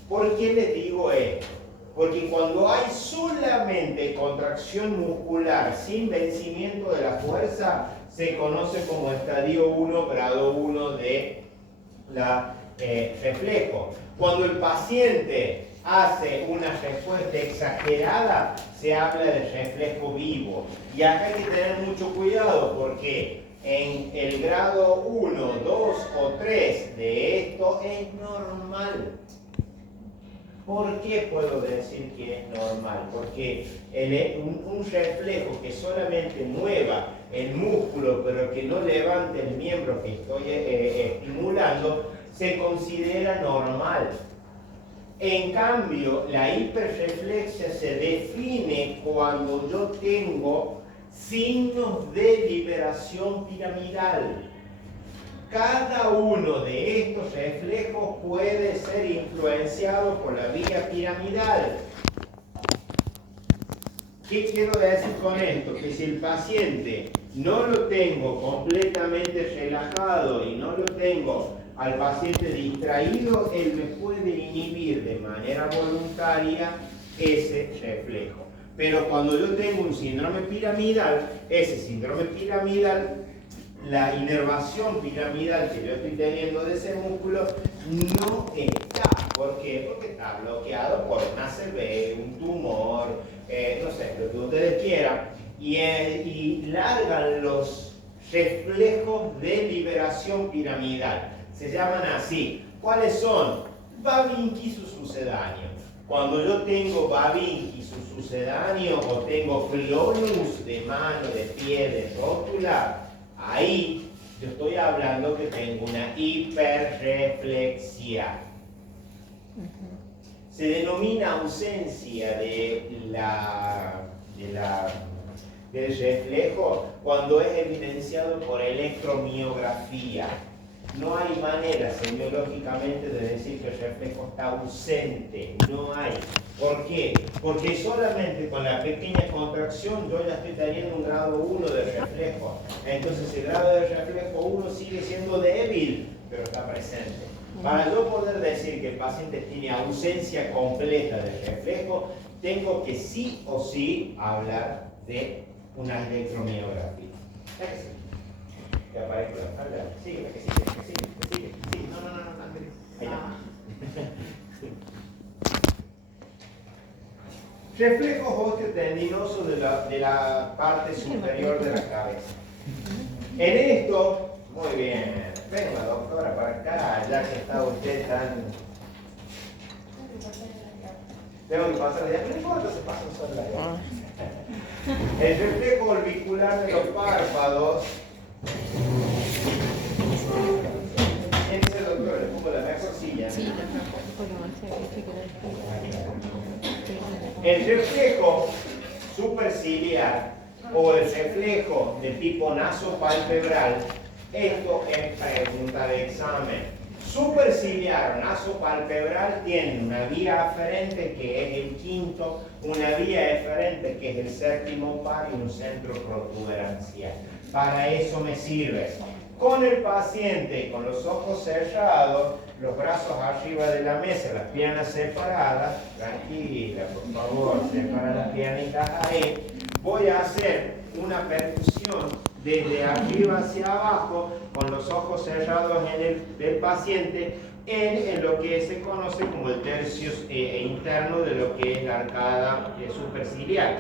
¿Por qué les digo esto? Porque cuando hay solamente contracción muscular sin vencimiento de la fuerza, se conoce como estadio 1, grado 1 de reflejo. Cuando el paciente hace una respuesta exagerada, se habla de reflejo vivo. Y acá hay que tener mucho cuidado porque en el grado 1, 2 o 3 de esto es normal. ¿Por qué puedo decir que es normal? Porque un reflejo que solamente mueva el músculo, pero que no levante el miembro que estoy estimulando, se considera normal. En cambio, la hiperreflexia se define cuando yo tengo signos de liberación piramidal. Cada uno de estos reflejos puede ser influenciado por la vía piramidal. ¿Qué quiero decir con esto? Que si el paciente no lo tengo completamente relajado y no lo tengo al paciente distraído, él me puede inhibir de manera voluntaria ese reflejo. Pero cuando yo tengo un síndrome piramidal, ese síndrome piramidal, la inervación piramidal que yo estoy teniendo de ese músculo no está. ¿Por qué? Porque está bloqueado por una ACV, un tumor, no sé, lo que ustedes quieran. Y largan los reflejos de liberación piramidal. Se llaman así. ¿Cuáles son? Babinki y su sucedáneo. Cuando yo tengo Babinki y su sucedáneo, o tengo clonus de mano, de pie, de rótula, ahí yo estoy hablando que tengo una hiperreflexia. Se denomina ausencia del reflejo cuando es evidenciado por electromiografía. No hay manera semiológicamente de decir que el reflejo está ausente, no hay. ¿Por qué? Porque solamente con la pequeña contracción yo ya estoy teniendo un grado 1 de reflejo. Entonces el grado de reflejo 1 sigue siendo débil, pero está presente. Para yo poder decir que el paciente tiene ausencia completa de reflejo, tengo que sí o sí hablar de una electromiografía. Que aparezca la espalda. Sigue. No, Andrés. Ahí está. Reflejos osteotendinosos de la parte superior de la cabeza. En esto, muy bien. Venga, doctora, para acá, ya que está usted tan... Tengo que pasar de allá, pero no importa, se pasan sola. El reflejo orbicular de los párpados. Ese doctor, le pongo la mejor silla. Sí, El reflejo superciliar o el reflejo de tipo nasopalpebral, esto es pregunta de examen. Superciliar o nasopalpebral tiene una vía aferente que es el quinto, una vía eferente que es el séptimo par y un centro protuberancial. Para eso me sirve. Con el paciente, con los ojos cerrados, los brazos arriba de la mesa, las piernas separadas, tranquila, por favor, separa las piernitas ahí. Voy a hacer una percusión desde arriba hacia abajo, con los ojos cerrados del paciente, en lo que se conoce como el tercio interno de lo que es la arcada superciliar.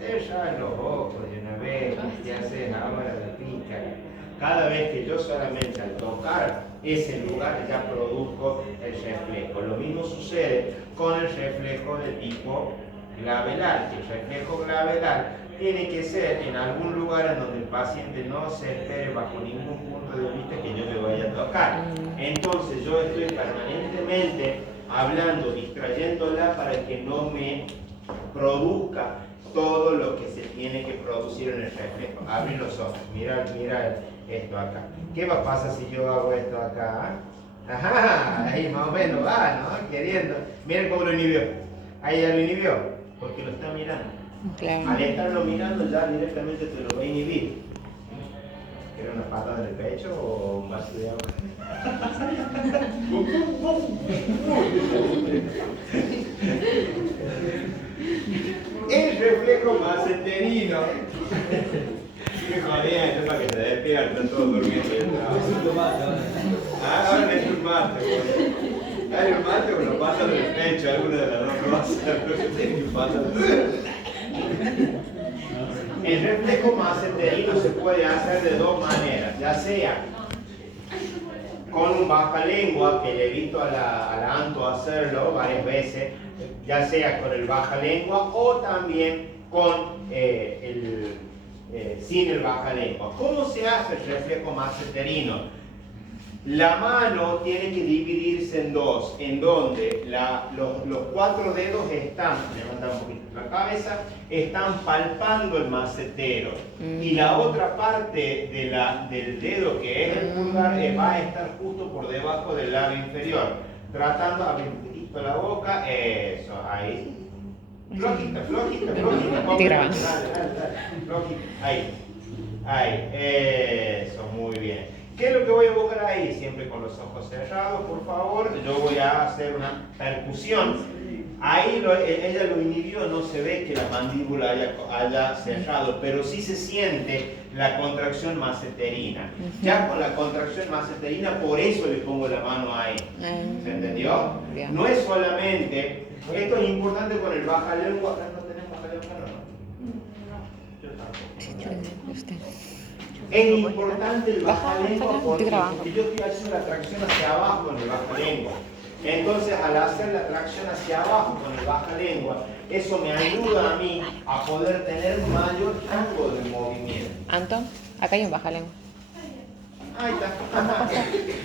Cerrar los ojos de una vez, ¿qué haces ahora la pícara? Cada vez que yo solamente al tocar ese lugar ya produzco el reflejo. Lo mismo sucede con el reflejo de tipo glabelar. El reflejo glabelar tiene que ser en algún lugar en donde el paciente no se espere bajo ningún punto de vista que yo le vaya a tocar. Entonces yo estoy permanentemente hablando, distrayéndola para que no me produzca todo lo que se tiene que producir en el reflejo. Abre los ojos, mira esto acá. ¿Qué va a pasar si yo hago esto acá? Ajá, ahí más o menos va, ¿no? Queriendo. Miren cómo lo inhibió. Ahí ya lo inhibió, porque lo está mirando. Claro. Al estarlo mirando ya directamente te lo va a inhibir. ¿Quieres una patada en el pecho o un vaso de agua? El reflejo maceterino. Qué jodida, es para que se despierten todos durmiendo. Ahora es un mate, güey. Dale un mate o lo pasa del pecho, alguna de las dos cosas. El reflejo maceterino se puede hacer de dos maneras, ya sea con un bajalengua, que le he visto a la Anto hacerlo varias veces, ya sea con el bajalengua o también con sin el bajalengua. ¿Cómo se hace el reflejo maceterino? La mano tiene que dividirse en dos, en donde los cuatro dedos están, levantando un poquito la cabeza, están palpando el macetero. Y la otra parte del dedo, que es el pulgar, va a estar justo por debajo del labio inferior. Tratando de abrir un poquito la boca, eso, ahí. Flojita. Te grabas. Dale, flojita. Ahí, eso, muy bien. ¿Qué es lo que voy a buscar ahí? Siempre con los ojos cerrados, por favor. Yo voy a hacer una percusión. Ahí ella lo inhibió, no se ve que la mandíbula haya cerrado, pero sí se siente la contracción maceterina. Ya con la contracción maceterina, por eso le pongo la mano ahí. ¿Se entendió? No es solamente, esto es importante con el bajalengua. ¿No tenemos bajalengua? No. Es importante el bajalengua porque yo estoy haciendo la tracción hacia abajo en el bajalengua. Entonces, al hacer la tracción hacia abajo con el bajalengua, eso me ayuda a mí a poder tener mayor rango de movimiento. Anton, acá hay un bajalengua. Ahí está.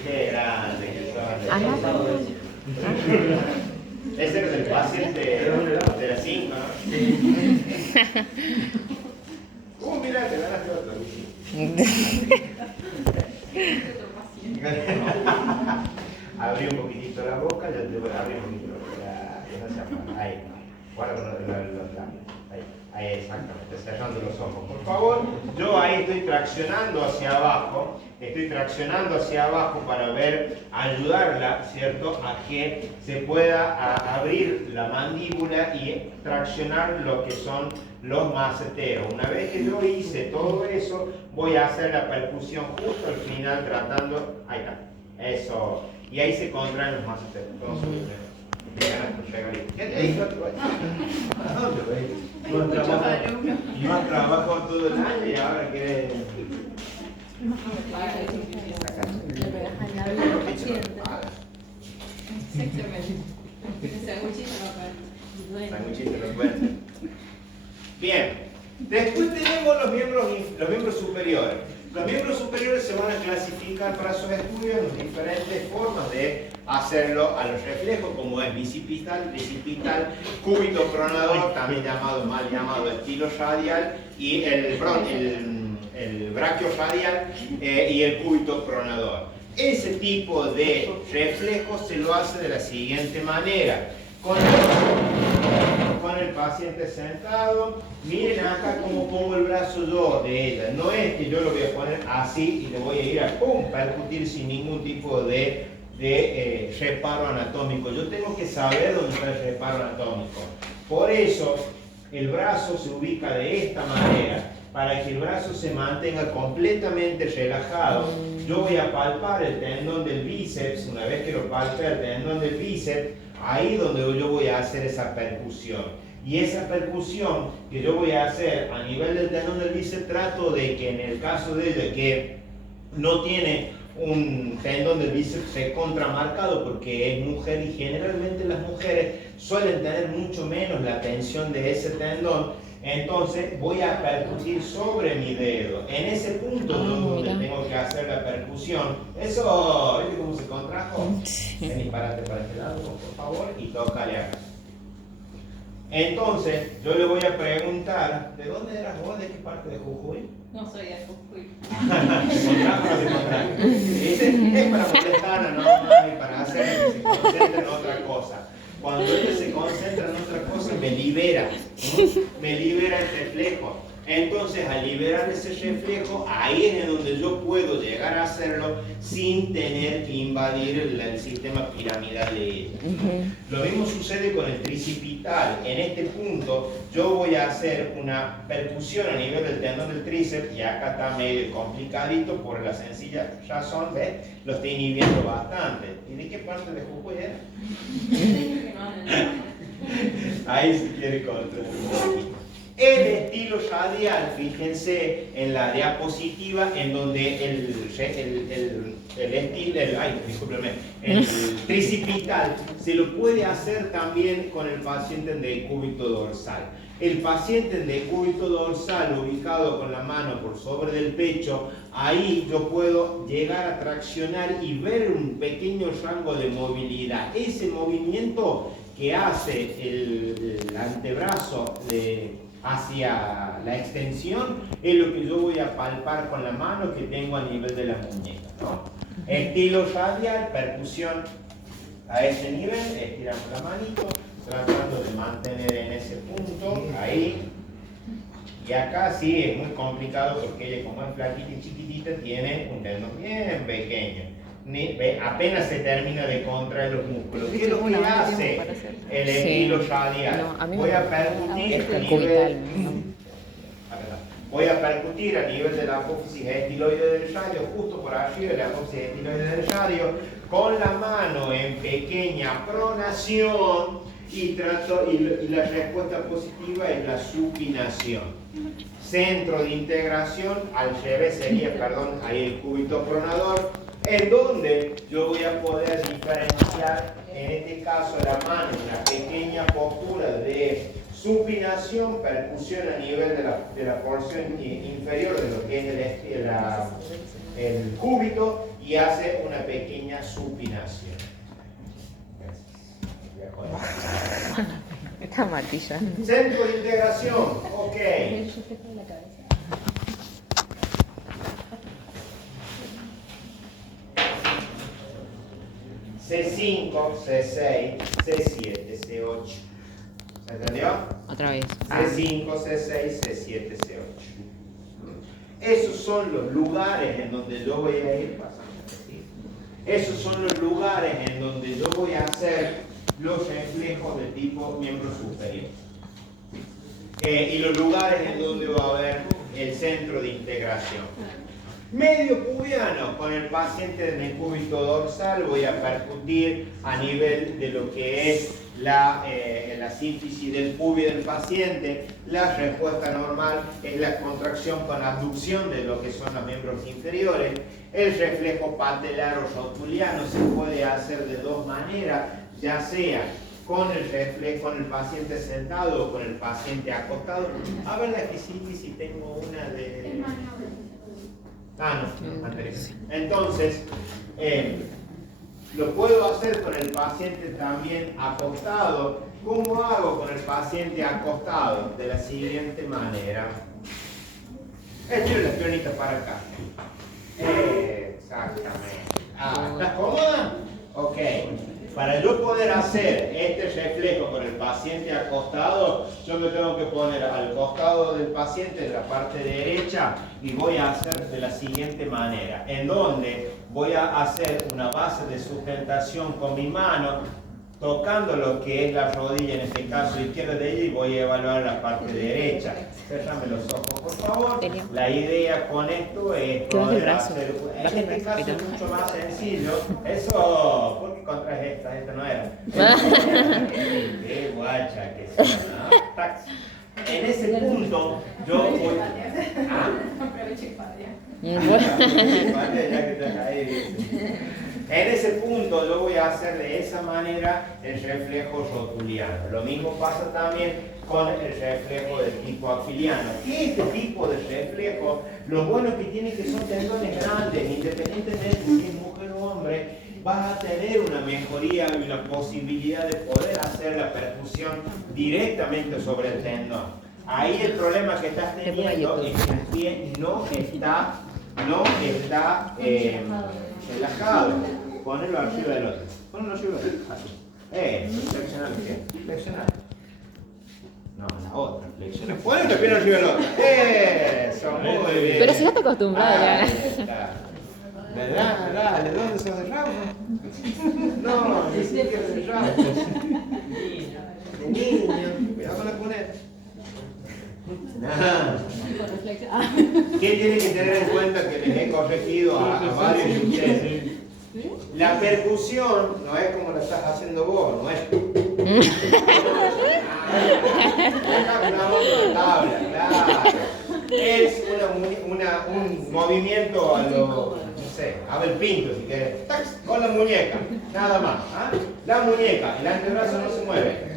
Qué grande que son. Ese es el paciente de las 5, ¿no? Mira, te ganaste otro. Abrí un poquitito la boca, ya te voy a abrir un poquito la boca. Ahí, guarda con los labios. Ahí, exactamente, cerrando los ojos, por favor. Yo ahí estoy traccionando hacia abajo para ayudarla, ¿cierto?, a que se pueda abrir la mandíbula y traccionar lo que son los maceteros. Una vez que yo hice todo eso, voy a hacer la percusión justo al final tratando, ahí está, eso, y ahí se contraen los maceteros. ¿Qué te dijo? Más trabajo todo el año y ahora querés... Bien, después brazo de estudio en diferentes formas de hacerlo a los reflejos, como es bicipital, precipital, cúbito pronador, también llamado, mal llamado estilo radial, y el braquio radial y el cúbito pronador. Ese tipo de reflejo se lo hace de la siguiente manera. Con el paciente sentado, miren acá cómo pongo el brazo yo de ella. No es que yo lo voy a poner así y le voy a ir a percutir sin ningún tipo de reparo anatómico. Yo tengo que saber dónde está el reparo anatómico. Por eso el brazo se ubica de esta manera. Para que el brazo se mantenga completamente relajado, yo voy a palpar el tendón del bíceps. Una vez que lo palpe el tendón del bíceps, ahí donde yo voy a hacer esa percusión. Y esa percusión que yo voy a hacer a nivel del tendón del bíceps, trato de que en el caso de ella que no tiene un tendón del bíceps contramarcado porque es mujer y generalmente las mujeres suelen tener mucho menos la tensión de ese tendón, entonces voy a percutir sobre mi dedo. En ese punto donde tengo que hacer la percusión, eso, ¿viste cómo se contrajo? Vení, párate para este lado, por favor, y tócale acá. Entonces, yo le voy a preguntar, ¿de dónde eras vos? ¿De qué parte de Jujuy? No soy de Jujuy. ¿Se contrajo o no se contrajo? Es para molestar, ¿no? Y para hacer que se concentre en otra cosa. Cuando ella se concentra en otra cosa, me libera. Me libera el reflejo. Entonces, al liberar ese reflejo, ahí es en donde yo puedo llegar a hacerlo sin tener que invadir el sistema piramidal de ella. Lo mismo sucede con el tricipital. En este punto, yo voy a hacer una percusión a nivel del tendón del tríceps, y acá está medio complicadito por la sencilla razón, ¿ves? Lo estoy inhibiendo bastante. ¿Y de qué parte de Jujuy era? Ahí se quiere controlar un poquito. El estilo radial, fíjense en la diapositiva en donde el tricipital se lo puede hacer también con el paciente en decúbito dorsal. El paciente en decúbito dorsal, ubicado con la mano por sobre del pecho, ahí yo puedo llegar a traccionar y ver un pequeño rango de movilidad. Ese movimiento que hace el antebrazo hacia la extensión es lo que yo voy a palpar con la mano que tengo a nivel de la muñeca, ¿no? Estilo radial, percusión a ese nivel, estiramos la manito, tratando de mantener en ese punto, ahí. Y acá sí es muy complicado porque ella, como es flaquita y chiquitita, tiene un tendón bien pequeño. Apenas se termina de contraer los músculos. ¿Qué es lo que hace el estilo radial? Voy a percutir a nivel de la apófisis estiloide del radio, justo por arriba de la apófisis estiloide del radio, con la mano en pequeña pronación, y la respuesta positiva es la supinación. Centro de integración, al revés sería, ahí el cúbito pronador, en donde yo voy a poder diferenciar, en este caso, la mano, una pequeña postura de supinación, percusión a nivel de la porción inferior de lo que es el cúbito, y hace una pequeña supinación. Esta matilla. Centro de integración, ok. C5, C6, C7, C8. ¿Se entendió? Otra vez. C5, C6, C7, C8. Esos son los lugares en donde yo voy a ir pasando. Esos son los lugares en donde yo voy a hacer los reflejos de tipo miembro superior. Y los lugares en donde va a haber el centro de integración. Medio pubiano, con el paciente en el cúbito dorsal voy a percutir a nivel de lo que es la sínfisis del pubis del paciente. La respuesta normal es la contracción con abducción de lo que son los miembros inferiores. El reflejo patelaro rotuliano se puede hacer de dos maneras, ya sea con el reflejo, con el paciente sentado o con el paciente acostado. A ver la que sí, si tengo una de... Ah, no, anterior. Entonces, lo puedo hacer con el paciente también acostado. ¿Cómo hago con el paciente acostado? De la siguiente manera. Estiro las piernitas para acá. Exactamente. ¿Estás cómoda? Ok. Para yo poder hacer este reflejo con el paciente acostado, yo me tengo que poner al costado del paciente en la parte derecha y voy a hacer de la siguiente manera, en donde voy a hacer una base de sustentación con mi mano, tocando lo que es la rodilla, en este caso izquierda de ella, y voy a evaluar la parte derecha. Cérrame los ojos, por favor. La idea con esto es poder hacer, en este caso es mucho más sencillo. Eso, ¿por qué contraes esta? Esta no era. Qué guacha que sea, ¿no? Tax. En ese punto, yo voy... Aproveche padre. Ya que estás ahí, en ese punto yo voy a hacer de esa manera el reflejo rotuliano. Lo mismo pasa también con el reflejo del tipo aquiliano. ¿Qué es este tipo de reflejo? Lo bueno es que tiene que son tendones grandes, independientemente de si es mujer o hombre, vas a tener una mejoría y una posibilidad de poder hacer la percusión directamente sobre el tendón. Ahí el problema que estás teniendo es que el pie no está relajado. Ponelo arriba del otro. Ponelo arriba del otro. Así. Flexionar el pie. Flexionar. No, la otra. Flexionar. Ponelo el pie arriba del otro. Eso, muy bien. Pero si ya te acostumbras ya. ¿Verdad? Dale, ¿dónde sos de Raúl? No, ni siquiera de Raúl. De niño. Cuidado con la cuneta. ¿Qué tienen que tener en cuenta que les he corregido a varios de ustedes? La percusión no es como la estás haciendo vos, no es. Una tabla, claro. Es un movimiento a lo, no sé, Abel Pinto, si querés. ¡Tax! Con la muñeca, nada más. ¿Ah? La muñeca, el antebrazo no se mueve.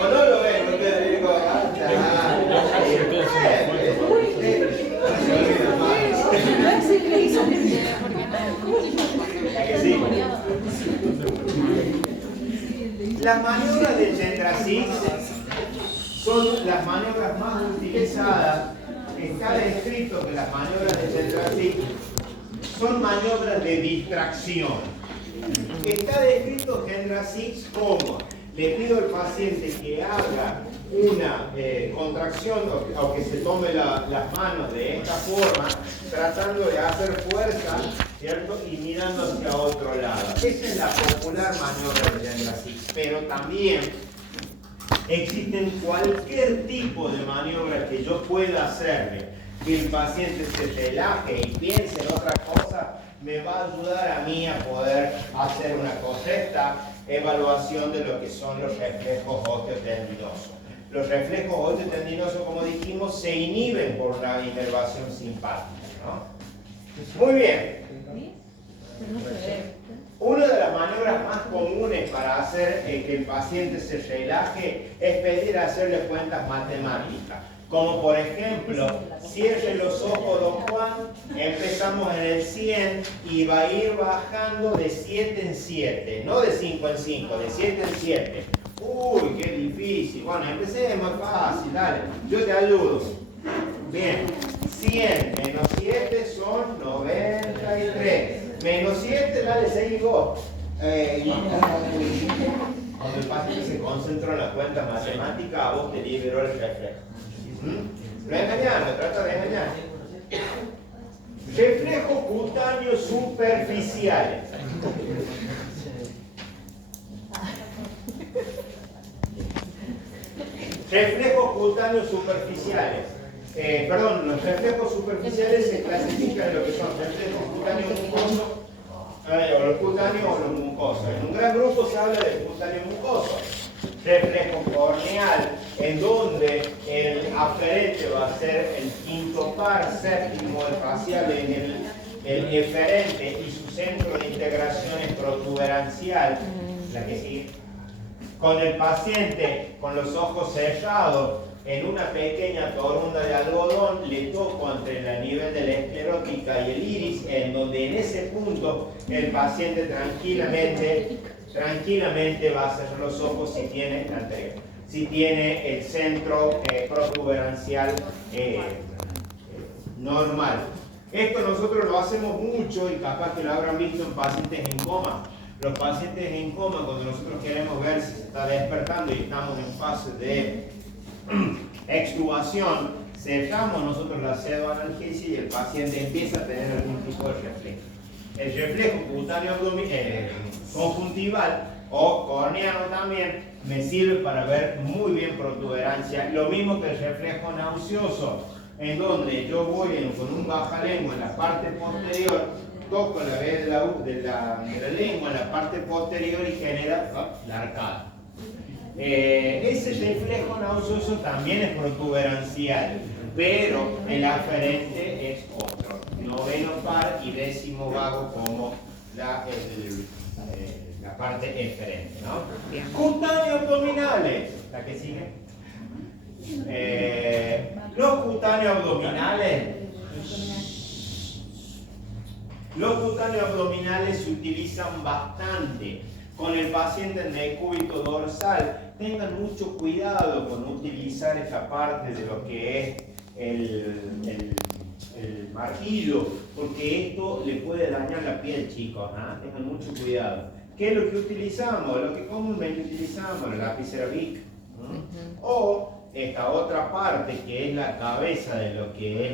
O no lo ven, ustedes digo, las maniobras de Gendrasix son las maniobras más utilizadas. Está descrito que las maniobras de Gendrasix son maniobras de distracción. Está descrito Gendrasix como le pido al paciente que haga una contracción o que se tome las manos de esta forma, tratando de hacer fuerza, ¿cierto? Y mirando hacia otro lado. Esa es la popular maniobra de Gendrasix, pero también existen cualquier tipo de maniobra que yo pueda hacerle, que el paciente se relaje y piense en otra cosa, me va a ayudar a mí a poder hacer una correcta evaluación de lo que son los reflejos osteotendinosos. Los reflejos osteotendinosos, como dijimos, se inhiben por una inervación simpática, ¿no? Muy bien. Una de las maniobras más comunes para hacer que el paciente se relaje es pedir hacerle cuentas matemáticas. Como por ejemplo, cierre los ojos, don Juan, empezamos en el 100 y va a ir bajando de 7 en 7, no de 5 en 5, de 7 en 7. Uy, qué difícil. Bueno, empecé, es más fácil, dale, yo te ayudo. Bien, 100 menos 7 son 93. Menos 7, dale, seguí vos. Cuando el paciente se concentró en la cuenta matemática, a vos te liberó el reflejo. No engañar, no trata de engañar. Reflejos cutáneos superficiales. Reflejos cutáneos superficiales. Los reflejos superficiales se clasifican en lo que son reflejos cutáneos mucosos, o los cutáneos o los mucosos. En un gran grupo se habla de cutáneo mucoso. reflejo corneal, en donde el aferente va a ser el quinto par, séptimo el facial en el eferente y su centro de integración es protuberancial. La que sigue. Con el paciente con los ojos cerrados, en una pequeña torunda de algodón, le toco entre el nivel de la esclerótica y el iris, en donde en ese punto el paciente tranquilamente va a cerrar los ojos si tiene el centro protuberancial normal. Esto nosotros lo hacemos mucho y capaz que lo habrán visto en pacientes en coma. Los pacientes en coma, cuando nosotros queremos ver si se está despertando y estamos en fase de extubación, cerramos nosotros la pseudoanalgesia y el paciente empieza a tener algún tipo de reflejo. El reflejo cutáneo conjuntival o corneano también me sirve para ver muy bien protuberancia, lo mismo que el reflejo nauseoso, en donde yo voy con un bajalengua en la parte posterior, toco la vez de la lengua en la parte posterior y genera la arcada. Ese reflejo nauseoso también es protuberancial, pero el aferente es otro, noveno par y décimo vago como la parte eferente, ¿no? Cutáneos abdominales, la que sigue. Los cutáneos abdominales se utilizan bastante con el paciente en decúbito dorsal. Tengan mucho cuidado con utilizar esta parte de lo que es el martillo, porque esto le puede dañar la piel, chicos, ¿eh? Tengan mucho cuidado. ¿Qué es lo que utilizamos? Lo que comúnmente utilizamos, la lapicera Bic, o esta otra parte que es la cabeza de lo que es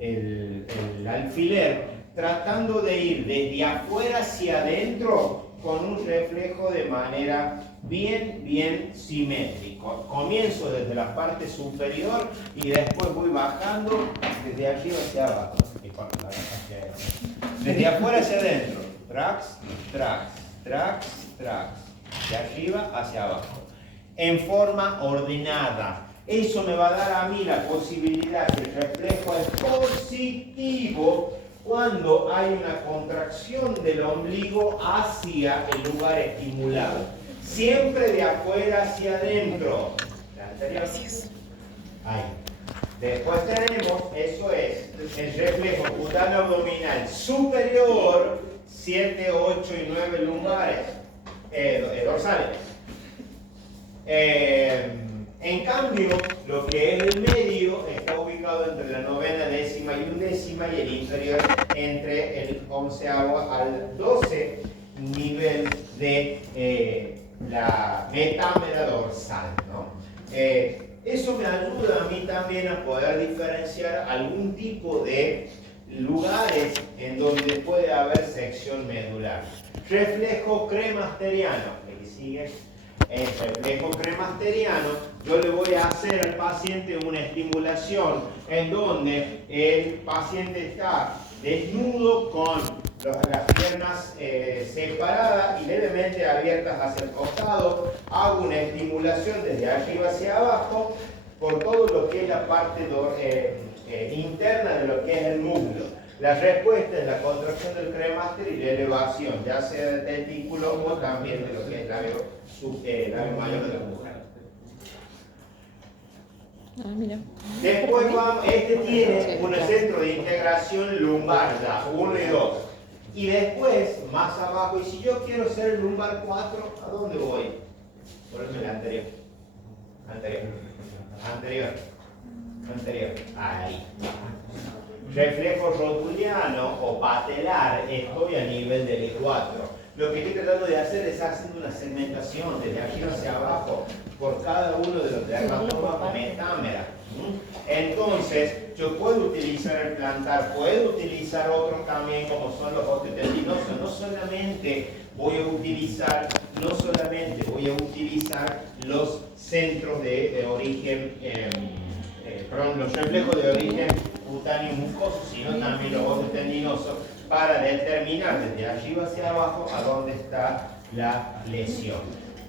el alfiler, tratando de ir desde afuera hacia adentro con un reflejo de manera bien simétrico. Comienzo desde la parte superior y después voy bajando desde arriba hacia abajo. Desde afuera hacia adentro. Trax, trax, trax, trax. De arriba hacia abajo. En forma ordenada. Eso me va a dar a mí la posibilidad que el reflejo es positivo cuando hay una contracción del ombligo hacia el lugar estimulado. Siempre de afuera hacia adentro. Gracias. Ahí. Después tenemos, eso es, el reflejo cutáneo abdominal superior, 7, 8 y 9 lumbares, dorsales. En cambio, lo que es el medio está ubicado entre la novena, décima y undécima, y el inferior entre el 11º al 12 nivel de la metámera dorsal, ¿no? Eso me ayuda a mí también a poder diferenciar algún tipo de lugares en donde puede haber sección medular. Reflejo cremasteriano, que sigue. El reflejo cremasteriano, yo le voy a hacer al paciente una estimulación en donde el paciente está desnudo con las piernas separadas y levemente abiertas hacia el costado. Hago una estimulación desde arriba hacia abajo por todo lo que es la parte interna de lo que es el muslo. La respuesta es la contracción del cremaster y la elevación, ya sea del testículo o también de lo que es labio mayor de la mujer. Mira. Después vamos, este tiene un centro de integración lumbar, ya, 1 y 2. Y después, más abajo, y si yo quiero ser el lumbar 4, ¿a dónde voy? Por eso el anterior. Anterior. Ahí. Reflejo rotuliano o patelar, estoy a nivel del E4. Lo que estoy tratando de hacer es haciendo una segmentación desde arriba hacia abajo por cada uno de los dermatomas metámera. Entonces, yo puedo utilizar el plantar, puedo utilizar otros también como son los osteotendinosos. No solamente voy a utilizar los centros de origen, los reflejos de origen cutáneo mucoso, sino también los osteotendinosos para determinar desde arriba hacia abajo a dónde está la lesión.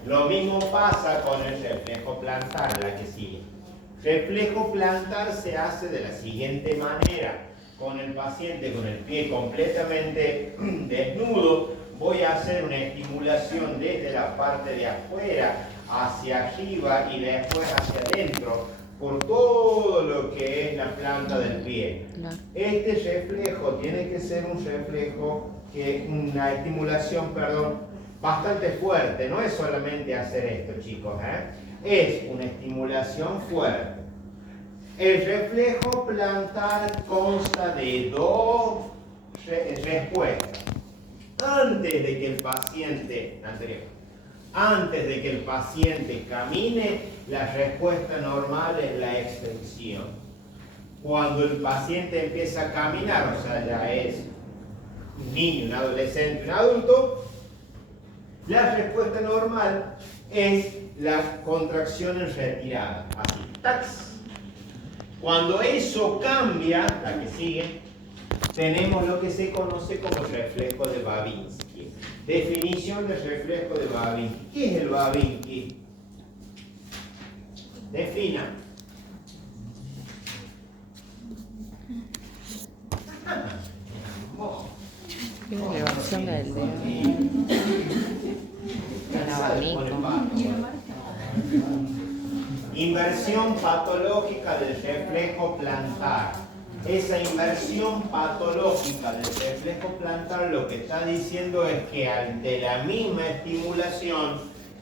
Lo mismo pasa con el reflejo plantar, la que sigue. Reflejo plantar se hace de la siguiente manera. Con el paciente con el pie completamente desnudo, voy a hacer una estimulación desde la parte de afuera hacia arriba y después hacia adentro por todo lo que es la planta del pie. Este reflejo tiene que ser un reflejo, una estimulación, bastante fuerte. No es solamente hacer esto, chicos, es una estimulación fuerte. El reflejo plantar consta de dos respuestas. Antes de que el paciente camine, la respuesta normal es la extensión. Cuando el paciente empieza a caminar, o sea, ya es un niño, un adolescente, un adulto, la respuesta normal es la contracción en retirada, así, ¡tax! Cuando eso cambia, la que sigue, tenemos lo que se conoce como reflejo de Babinski. Definición del reflejo de Babinski. ¿Qué es el Babinski? Defina. La elevación del dedo. El abanico. Inversión patológica del reflejo plantar. Esa inversión patológica del reflejo plantar lo que está diciendo es que ante la misma estimulación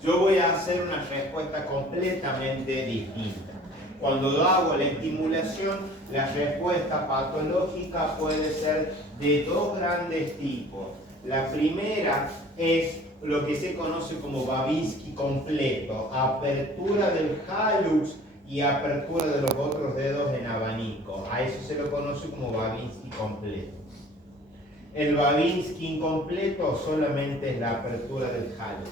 yo voy a hacer una respuesta completamente distinta. Cuando hago la estimulación, la respuesta patológica puede ser de dos grandes tipos. La primera es lo que se conoce como Babinski completo, apertura del hallux y apertura de los otros dedos en abanico. A eso se lo conoce como Babinski completo. El Babinski incompleto solamente es la apertura del hallux.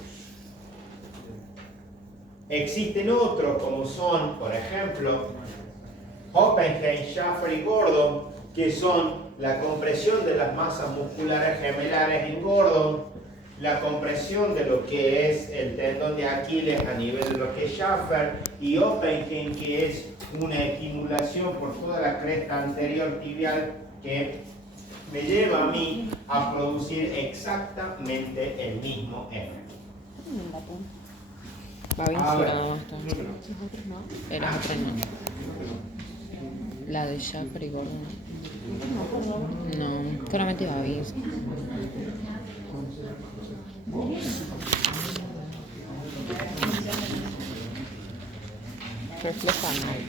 Existen otros como son, por ejemplo, Oppenheim, Schaffer y Gordon, que son la compresión de las masas musculares gemelares en Gordon, la compresión de lo que es el tendón de Aquiles a nivel de lo que es Schaffer, y Oppenheim, que es una estimulación por toda la cresta anterior tibial que me lleva a mí a producir exactamente el mismo efecto. Babinski nada más está. Era otra no. La de Schaffer y Gordon. No, solamente Babinski. Reflejo anal.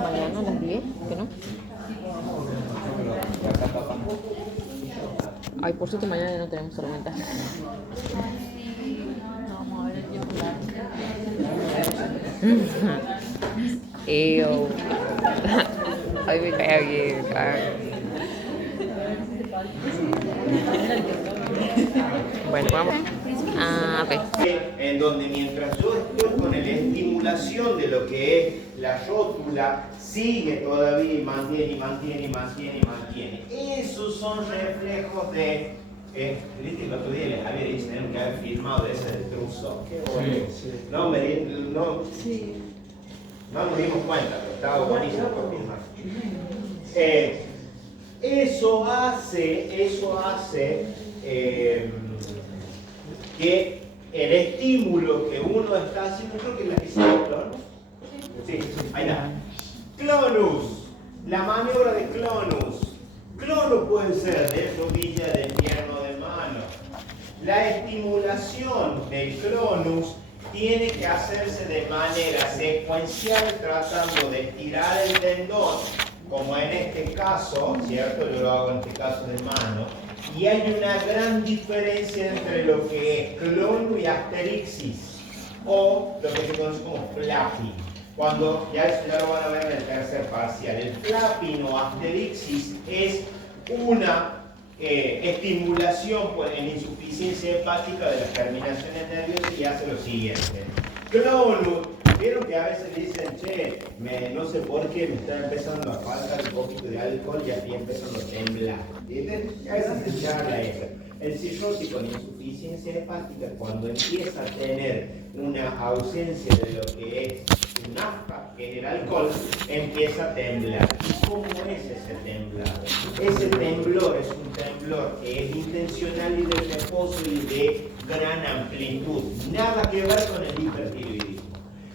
Mañana a las 10, ¿qué no? Ay, por suerte mañana no tenemos tormenta. Vamos a ver el tiempo largo. Ew. Ay, me cae bien, Bueno, vamos. Ah, ok. En donde mientras yo estoy con la estimulación de lo que es la rótula, sigue todavía y mantiene, y mantiene, y mantiene, y mantiene. Esos son reflejos de... ¿Viste que el otro día les había dicho que haber filmado de ese del truzo? Qué bonito. Sí. No, no nos dimos cuenta, pero estaba buenísimo por filmar. Eso hace que el estímulo que uno está haciendo, creo que es la que se ¿no? Sí, ahí está. Clonus, la maniobra de clonus. Clonus puede ser de rodilla, de pierna o de mano. La estimulación del clonus tiene que hacerse de manera secuencial, tratando de estirar el tendón, como en este caso, ¿cierto? Yo lo hago en este caso de mano. Y hay una gran diferencia entre lo que es clonus y asterixis, o lo que se conoce como flapping. Cuando ya lo van a ver en el tercer parcial. El flapping o asterixis es una estimulación pues, en insuficiencia hepática de las terminaciones nerviosas y hace lo siguiente. Clonus, vieron que a veces dicen, che, no sé por qué me está empezando a faltar un poquito de alcohol y aquí empezando a temblar. ¿Viste? A veces se habla eso. El cirrótico con insuficiencia hepática, cuando empieza a tener una ausencia de lo que es un nafta, que es el alcohol, empieza a temblar. ¿Y cómo es ese temblado? Ese temblor es un temblor que es intencional y de reposo y de gran amplitud. Nada que ver con el hipertiroidismo.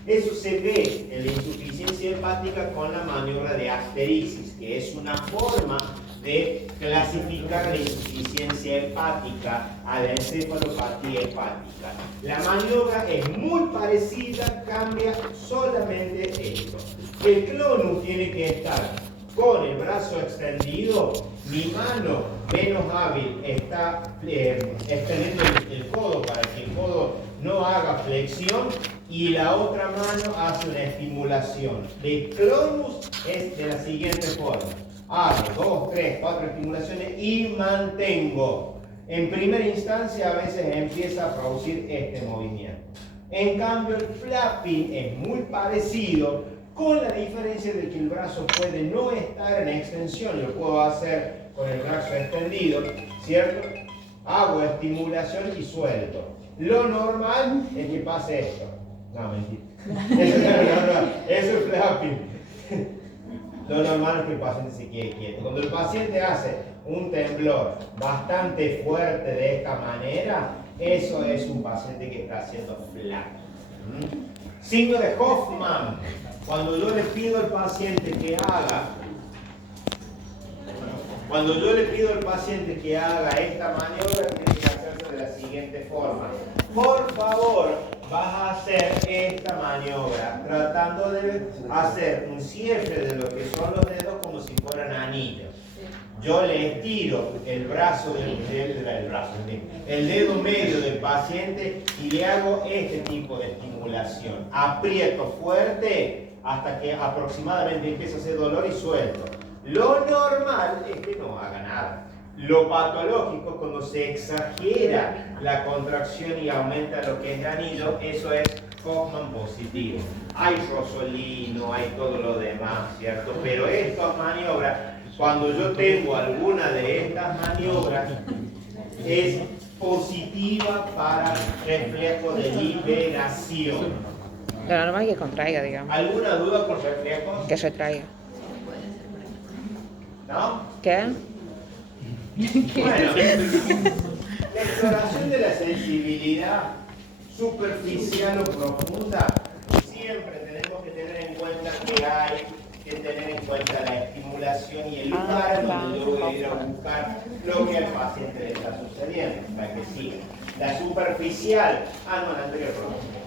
Eso se ve en la insuficiencia hepática con la maniobra de asterixis, que es una forma de clasificar la insuficiencia hepática a la encefalopatía hepática. La maniobra es muy parecida, cambia solamente esto. El clonus tiene que estar con el brazo extendido, mi mano menos hábil está extendiendo el codo para que el codo no haga flexión y la otra mano hace una estimulación. El clonus es de la siguiente forma. Hago 2, 3, 4 estimulaciones y mantengo. En primera instancia a veces empieza a producir este movimiento. En cambio el flapping es muy parecido, con la diferencia de que el brazo puede no estar en extensión, lo puedo hacer con el brazo extendido, ¿cierto? Hago estimulación y suelto. Lo normal es que pase esto. No, mentira. Eso es normal. Eso es flapping. Lo normal es que el paciente se quede quieto. Cuando el paciente hace un temblor bastante fuerte de esta manera, eso es un paciente que está haciendo flapping. Signo de Hoffman. Cuando yo le pido al paciente que haga esta maniobra, tiene que hacerse de la siguiente forma. Por favor, vas a hacer esta maniobra tratando de hacer un cierre de lo que son los dedos como si fueran anillos. Yo le estiro el dedo medio del paciente y le hago este tipo de estimulación. Aprieto fuerte hasta que aproximadamente empieza a hacer dolor y suelto. Lo normal es que no haga nada. Lo patológico es cuando se exagera la contracción y aumenta lo que es el anillo, eso es Hoffman positivo. Hay rosolino, hay todo lo demás, ¿cierto? Pero estas maniobras, cuando yo tengo alguna de estas maniobras, es positiva para reflejo de liberación. Lo normal es que contraiga, digamos. ¿Alguna duda con reflejos? Que retraiga. ¿No? ¿Qué? Bueno, la exploración de la sensibilidad superficial o profunda, siempre tenemos que tener en cuenta que hay que tener en cuenta la estimulación y el lugar donde yo voy a ir a buscar lo que al paciente le está sucediendo, para que siga. La superficial, la anterior pregunta.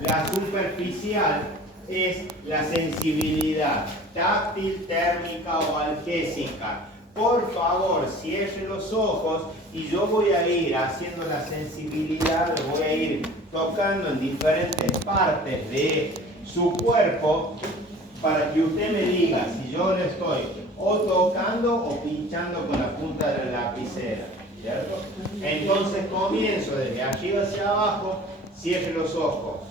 La superficial es la sensibilidad táctil, térmica o algésica. Por favor, cierre los ojos y yo voy a ir haciendo la sensibilidad, lo voy a ir tocando en diferentes partes de su cuerpo para que usted me diga si yo le estoy o tocando o pinchando con la punta de la lapicera, ¿cierto? Entonces comienzo desde arriba hacia abajo, cierre los ojos,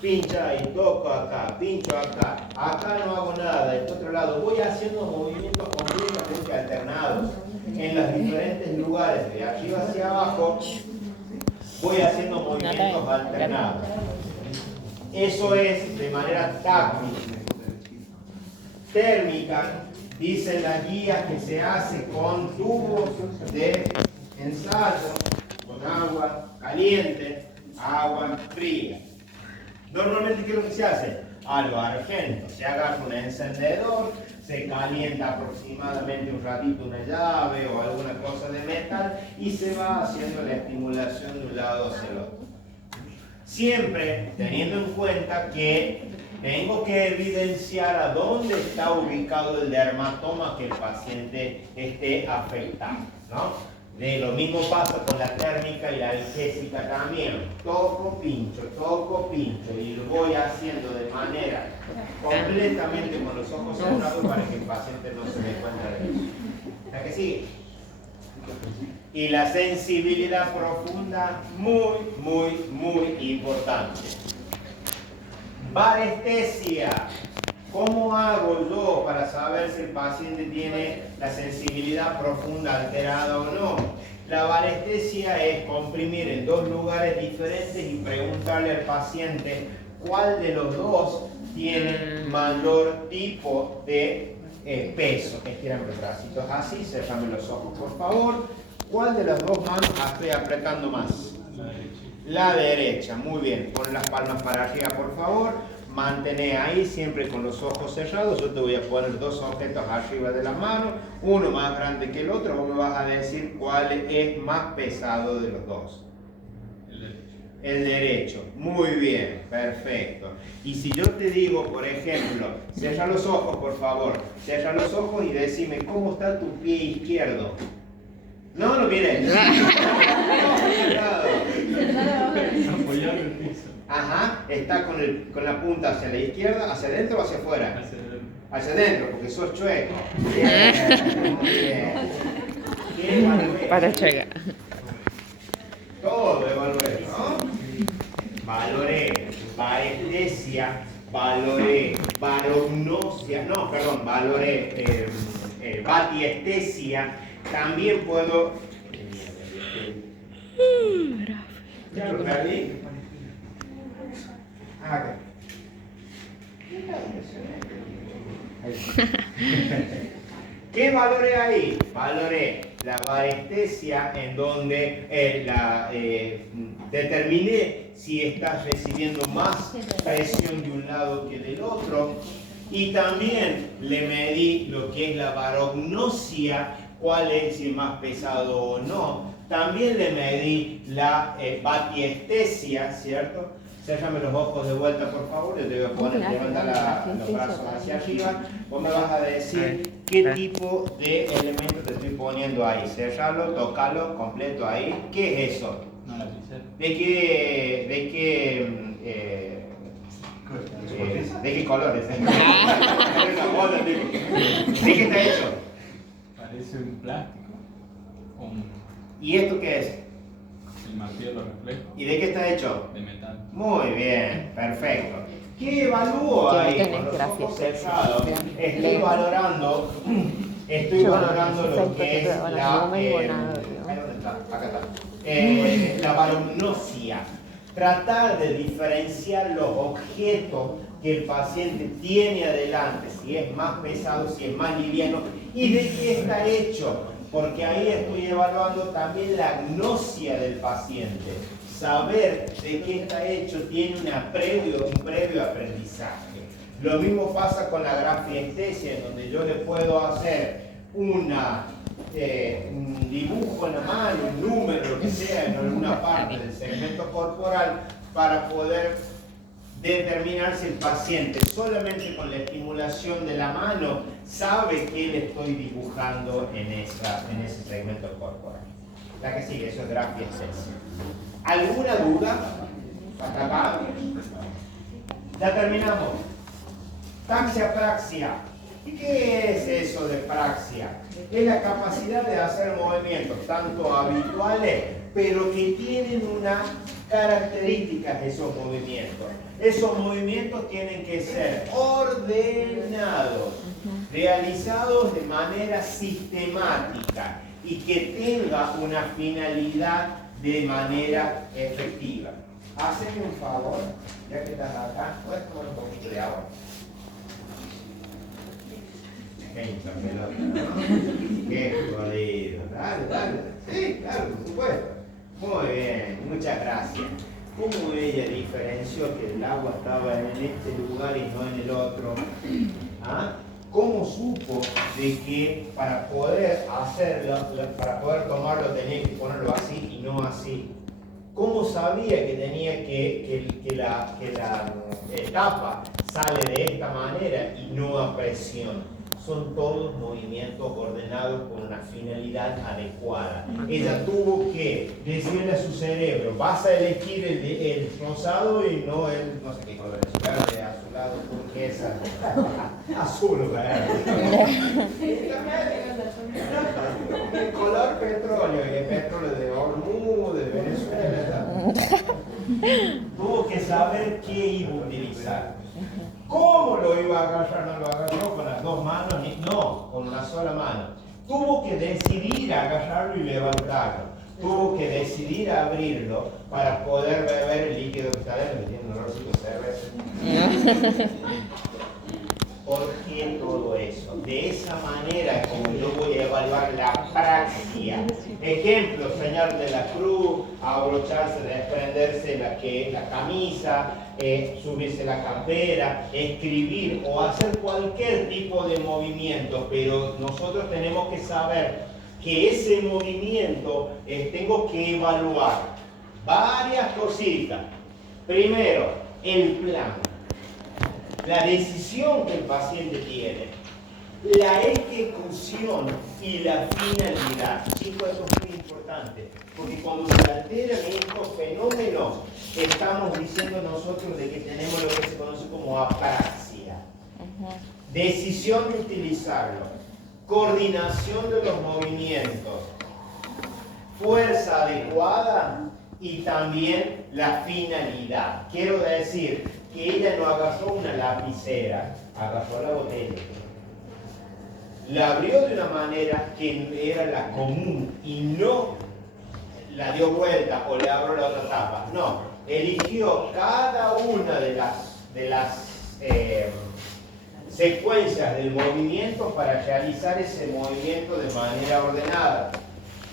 pincha ahí, toco acá, pincho acá, acá no hago nada, del otro lado voy haciendo movimientos completamente alternados en los diferentes lugares, de arriba hacia abajo, voy haciendo movimientos alternados. Eso es de manera táctil. Térmica, dicen las guías que se hace con tubos de ensayo, con agua caliente, agua fría. Normalmente, ¿qué es lo que se hace? A lo argento, se agarra un encendedor, se calienta aproximadamente un ratito una llave o alguna cosa de metal y se va haciendo la estimulación de un lado hacia el otro. Siempre teniendo en cuenta que tengo que evidenciar a dónde está ubicado el dermatoma que el paciente esté afectado, ¿no? Lo mismo pasa con la térmica y la algésica también. Toco, pincho y lo voy haciendo de manera completamente con los ojos cerrados para que el paciente no se dé cuenta de eso. ¿La que sigue? Y la sensibilidad profunda, muy, muy, muy importante. Varestesia. ¿Cómo hago yo para saber si el paciente tiene la sensibilidad profunda alterada o no? La varestesia es comprimir en dos lugares diferentes y preguntarle al paciente cuál de los dos tiene mayor tipo de peso. Estirame los bracitos así, cerrame los ojos por favor. ¿Cuál de las dos manos estoy apretando más? La derecha. La derecha, muy bien. Pon las palmas para arriba por favor. Mantener ahí siempre con los ojos cerrados. Yo te voy a poner dos objetos arriba de la mano, uno más grande que el otro. Vos me vas a decir cuál es más pesado de los dos. El derecho. El derecho. Muy bien, perfecto. Y si yo te digo, por ejemplo, cierra los ojos, por favor. Cierra los ojos y decime cómo está tu pie izquierdo. No, no mires. Apoyar el piso. Ajá, está con la punta hacia la izquierda, hacia adentro o hacia afuera. Hacia adelante. Hacia adentro, porque sos chueco. Bien, muy bien. ¿Qué evalué? Para chegar. Todo evalué, ¿no? Valoré parestesia, valoré barognosia, no, perdón, valoré batiestesia. También puedo... ¿Ya lo perdí? Ah, ok. ¿Qué valoré ahí? Valoré la varestesia en donde determiné si estás recibiendo más presión de un lado que del otro. Y también le medí lo que es la barognosia, cuál es si es más pesado o no. También le medí la batiestesia, ¿cierto? Cérrame los ojos de vuelta, por favor. Yo te voy a poner, levanta los brazos hacia arriba. Vos me vas a decir qué tipo de elemento te estoy poniendo ahí. Cerralo, tocalo, completo ahí. ¿Qué es eso? No, la lapicera. ¿De qué colores? ¿De qué está hecho? Parece un plástico. ¿Y esto qué es? El martillo lo refleja. ¿Y de qué está hecho? De metal. Muy bien, perfecto. ¿Qué evalúo ahí? Tienes Con los gracias, ojos Ceci. cerrados. Estoy valorando lo que es la... no me digo nada, ahí dónde está, acá está. La barognosia. Tratar de diferenciar los objetos que el paciente tiene adelante, si es más pesado, si es más liviano y de qué está hecho. Porque ahí estoy evaluando también la gnosia del paciente. Saber de qué está hecho tiene un previo aprendizaje. Lo mismo pasa con la grafiestesia, en donde yo le puedo hacer un dibujo en la mano, un número, lo que sea, en alguna parte del segmento corporal, para poder determinar si el paciente solamente con la estimulación de la mano sabe qué le estoy dibujando en ese segmento corporal. La que sigue, eso es grafiestesia. ¿Alguna duda? ¿Hasta acá? Ya terminamos. Taxia-praxia. ¿Y qué es eso de praxia? Es la capacidad de hacer movimientos, tanto habituales, pero que tienen unas características esos movimientos. Esos movimientos tienen que ser ordenados, realizados de manera sistemática y que tenga una finalidad de manera efectiva. Haceme un favor, ya que estás acá, puedes tomar un poquito de agua. Qué hincha pelota, ¿no? Qué jodido. Dale, dale. Sí, claro, por supuesto. Muy bien, muchas gracias. ¿Cómo ella diferenció que el agua estaba en este lugar y no en el otro? ¿Ah? ¿Cómo supo de que para poder hacerlo, para poder tomarlo tenía que ponerlo así y no así? ¿Cómo sabía que tenía que la tapa sale de esta manera y no a presión? Son todos movimientos ordenados con una finalidad adecuada. Ella tuvo que decirle a su cerebro, vas a elegir el rosado y no el, no sé qué color es, verde, azulado, turquesa, azul, verde. el color petróleo y el petróleo de Hormuz, de Venezuela, tuvo que saber qué iba a utilizar. ¿Cómo lo iba a agarrar? No lo agarró con las dos manos, no, con una sola mano. Tuvo que decidir agarrarlo y levantarlo. Tuvo que decidir abrirlo para poder beber el líquido que está dentro, que tiene un olorcito de cerveza. ¿Por qué todo eso? De esa manera es como yo voy a evaluar la praxia. Ejemplo, señal de la cruz, abrocharse, desprenderse la camisa, subirse la campera, escribir o hacer cualquier tipo de movimiento, pero nosotros tenemos que saber que ese movimiento tengo que evaluar varias cositas. Primero, el plan. La decisión que el paciente tiene, la ejecución y la finalidad. Chicos, eso es muy importante, porque cuando se alteran estos fenómenos, estamos diciendo nosotros de que tenemos lo que se conoce como apraxia. Decisión de utilizarlo, coordinación de los movimientos, fuerza adecuada y también la finalidad. Quiero decir que ella no agarró una lapicera, agarró la botella. La abrió de una manera que era la común y no la dio vuelta o le abrió la otra tapa. No, eligió cada una de las secuencias del movimiento para realizar ese movimiento de manera ordenada.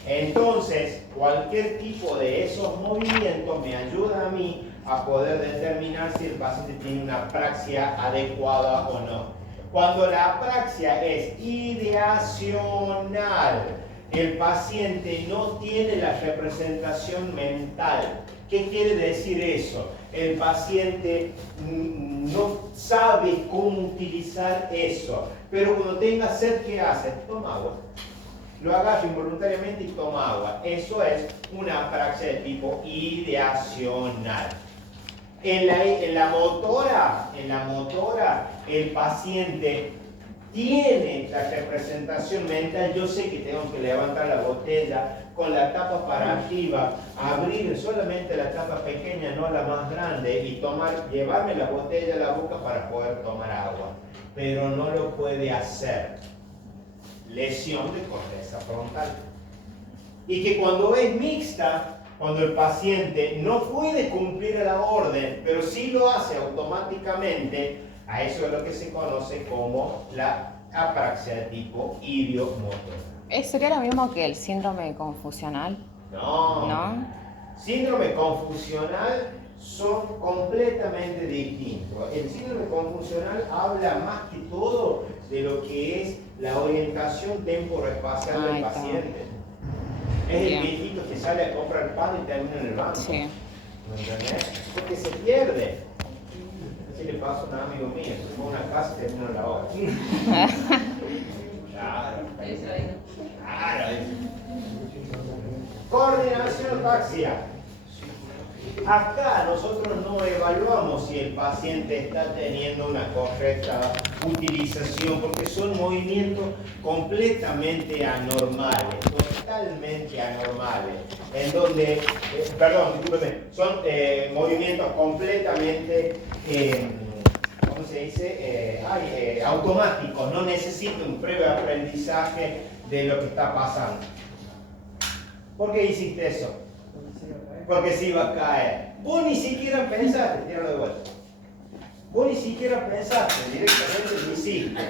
Entonces, cualquier tipo de esos movimientos me ayuda a mí a poder determinar si el paciente tiene una apraxia adecuada o no. Cuando la apraxia es ideacional, el paciente no tiene la representación mental. ¿Qué quiere decir eso? El paciente no sabe cómo utilizar eso, pero cuando tenga sed, ¿qué hace? Toma agua. Lo agarra involuntariamente y toma agua. Eso es una apraxia de tipo ideacional. En la motora, el paciente tiene la representación mental. Yo sé que tengo que levantar la botella con la tapa para arriba, abrir solamente la tapa pequeña, no la más grande, y llevarme la botella a la boca para poder tomar agua. Pero no lo puede hacer. Lesión de corteza frontal. Y que cuando es mixta, cuando el paciente no puede cumplir la orden, pero sí lo hace automáticamente, a eso es lo que se conoce como la apraxia de tipo idiomotor. ¿Sería lo mismo que el síndrome confusional? No. ¿No? Síndrome confusional son completamente distintos. El síndrome confusional habla más que todo de lo que es la orientación temporoespacial del paciente. Es el viejito que sale a comprar pan y termina en el banco. Sí. ¿Me entendés? Porque se pierde. Así le pasa a un amigo mío, se fue a una casa y terminó en la hora. Claro. Claro. Coordinación taxia. Acá nosotros no evaluamos si el paciente está teniendo una correcta utilización, porque son movimientos completamente anormales, totalmente anormales, en donde, son movimientos completamente, ¿cómo se dice? Automáticos, no necesito un previo aprendizaje de lo que está pasando. ¿Por qué hiciste eso? Porque se iba a caer. Vos ni siquiera pensaste, tíralo de vuelta. Vos ni siquiera pensaste, directamente lo hiciste.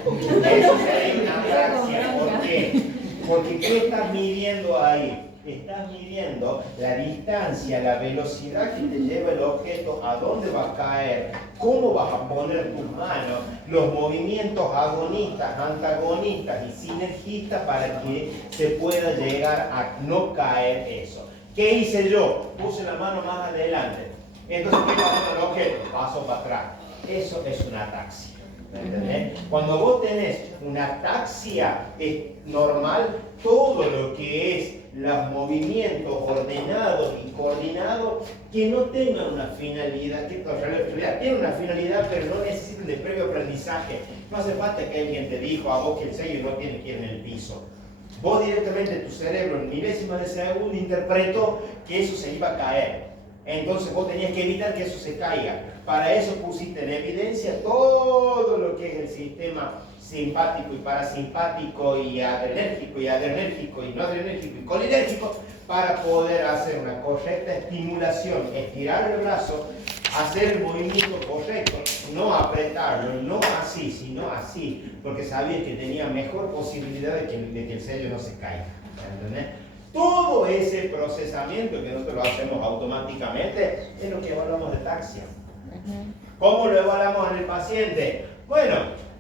Eso sería una apraxia. ¿Por qué? Porque ¿qué estás midiendo ahí? Estás midiendo la distancia, la velocidad que te lleva el objeto, a dónde va a caer, cómo vas a poner tus manos, los movimientos agonistas, antagonistas y sinergistas para que se pueda llegar a no caer eso. ¿Qué hice yo? Puse la mano más adelante. Entonces, ¿qué pasó con el objeto? Paso para atrás. Eso es una ataxia. ¿Me entendés? Cuando vos tenés una ataxia normal, todo lo que es los movimientos ordenados y coordinados que no tengan una finalidad, que en realidad tienen una finalidad, pero no necesitan de previo aprendizaje. No hace falta que alguien te dijo a vos que el sello no tiene que ir en el piso. Vos directamente, tu cerebro en milésimas de segundo interpretó que eso se iba a caer. Entonces vos tenías que evitar que eso se caiga. Para eso pusiste en evidencia todo lo que es el sistema simpático y parasimpático y adrenérgico y no adrenérgico y colinérgico para poder hacer una correcta estimulación, estirar el brazo, hacer el movimiento correcto, no apretarlo, no así, sino así, porque sabías que tenía mejor posibilidad de que el sello no se caiga. ¿Entendés? Todo ese procesamiento que nosotros lo hacemos automáticamente es lo que evaluamos de taxia. ¿Cómo lo evaluamos en el paciente? Bueno,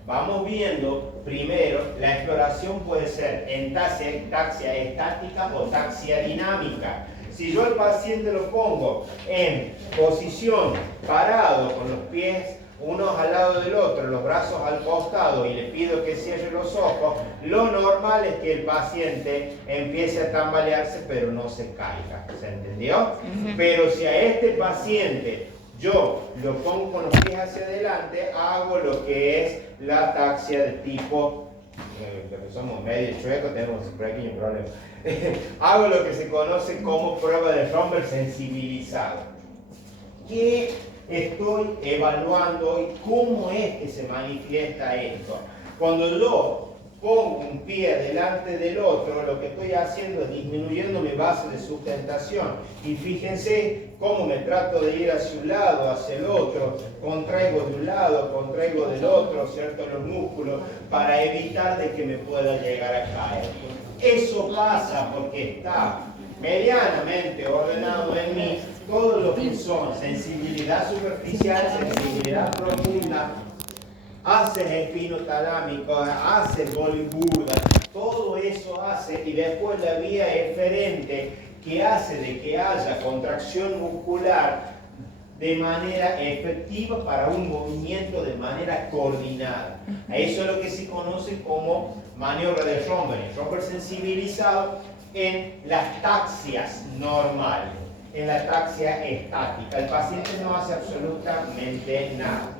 vamos viendo primero, la exploración puede ser en taxia estática o taxia dinámica. Si yo al paciente lo pongo en posición parado, con los pies unos al lado del otro, los brazos al costado y le pido que cierre los ojos, lo normal es que el paciente empiece a tambalearse pero no se caiga. ¿Se entendió? Pero si a este paciente yo lo pongo con los pies hacia adelante, hago lo que es la ataxia de tipo, que somos medio chuecos, tenemos un pequeño problema. Hago lo que se conoce como prueba de Romberg sensibilizado. ¿Qué estoy evaluando y cómo es que se manifiesta esto? Cuando yo pongo un pie delante del otro, lo que estoy haciendo es disminuyendo mi base de sustentación. Y fíjense cómo me trato de ir hacia un lado, hacia el otro, contraigo de un lado, contraigo del otro, ¿cierto? Los músculos, para evitar de que me pueda llegar a caer. Eso pasa porque está medianamente ordenado en mí todo lo que son sensibilidad superficial, sensibilidad profunda, haces espinotalámico, haces boliburda, todo eso hace, y después la vía eferente que hace de que haya contracción muscular de manera efectiva para un movimiento de manera coordinada. Eso es lo que se conoce como maniobra de Romberg. Romberg sensibilizado en las taxias normales, en la taxia estática. El paciente no hace absolutamente nada.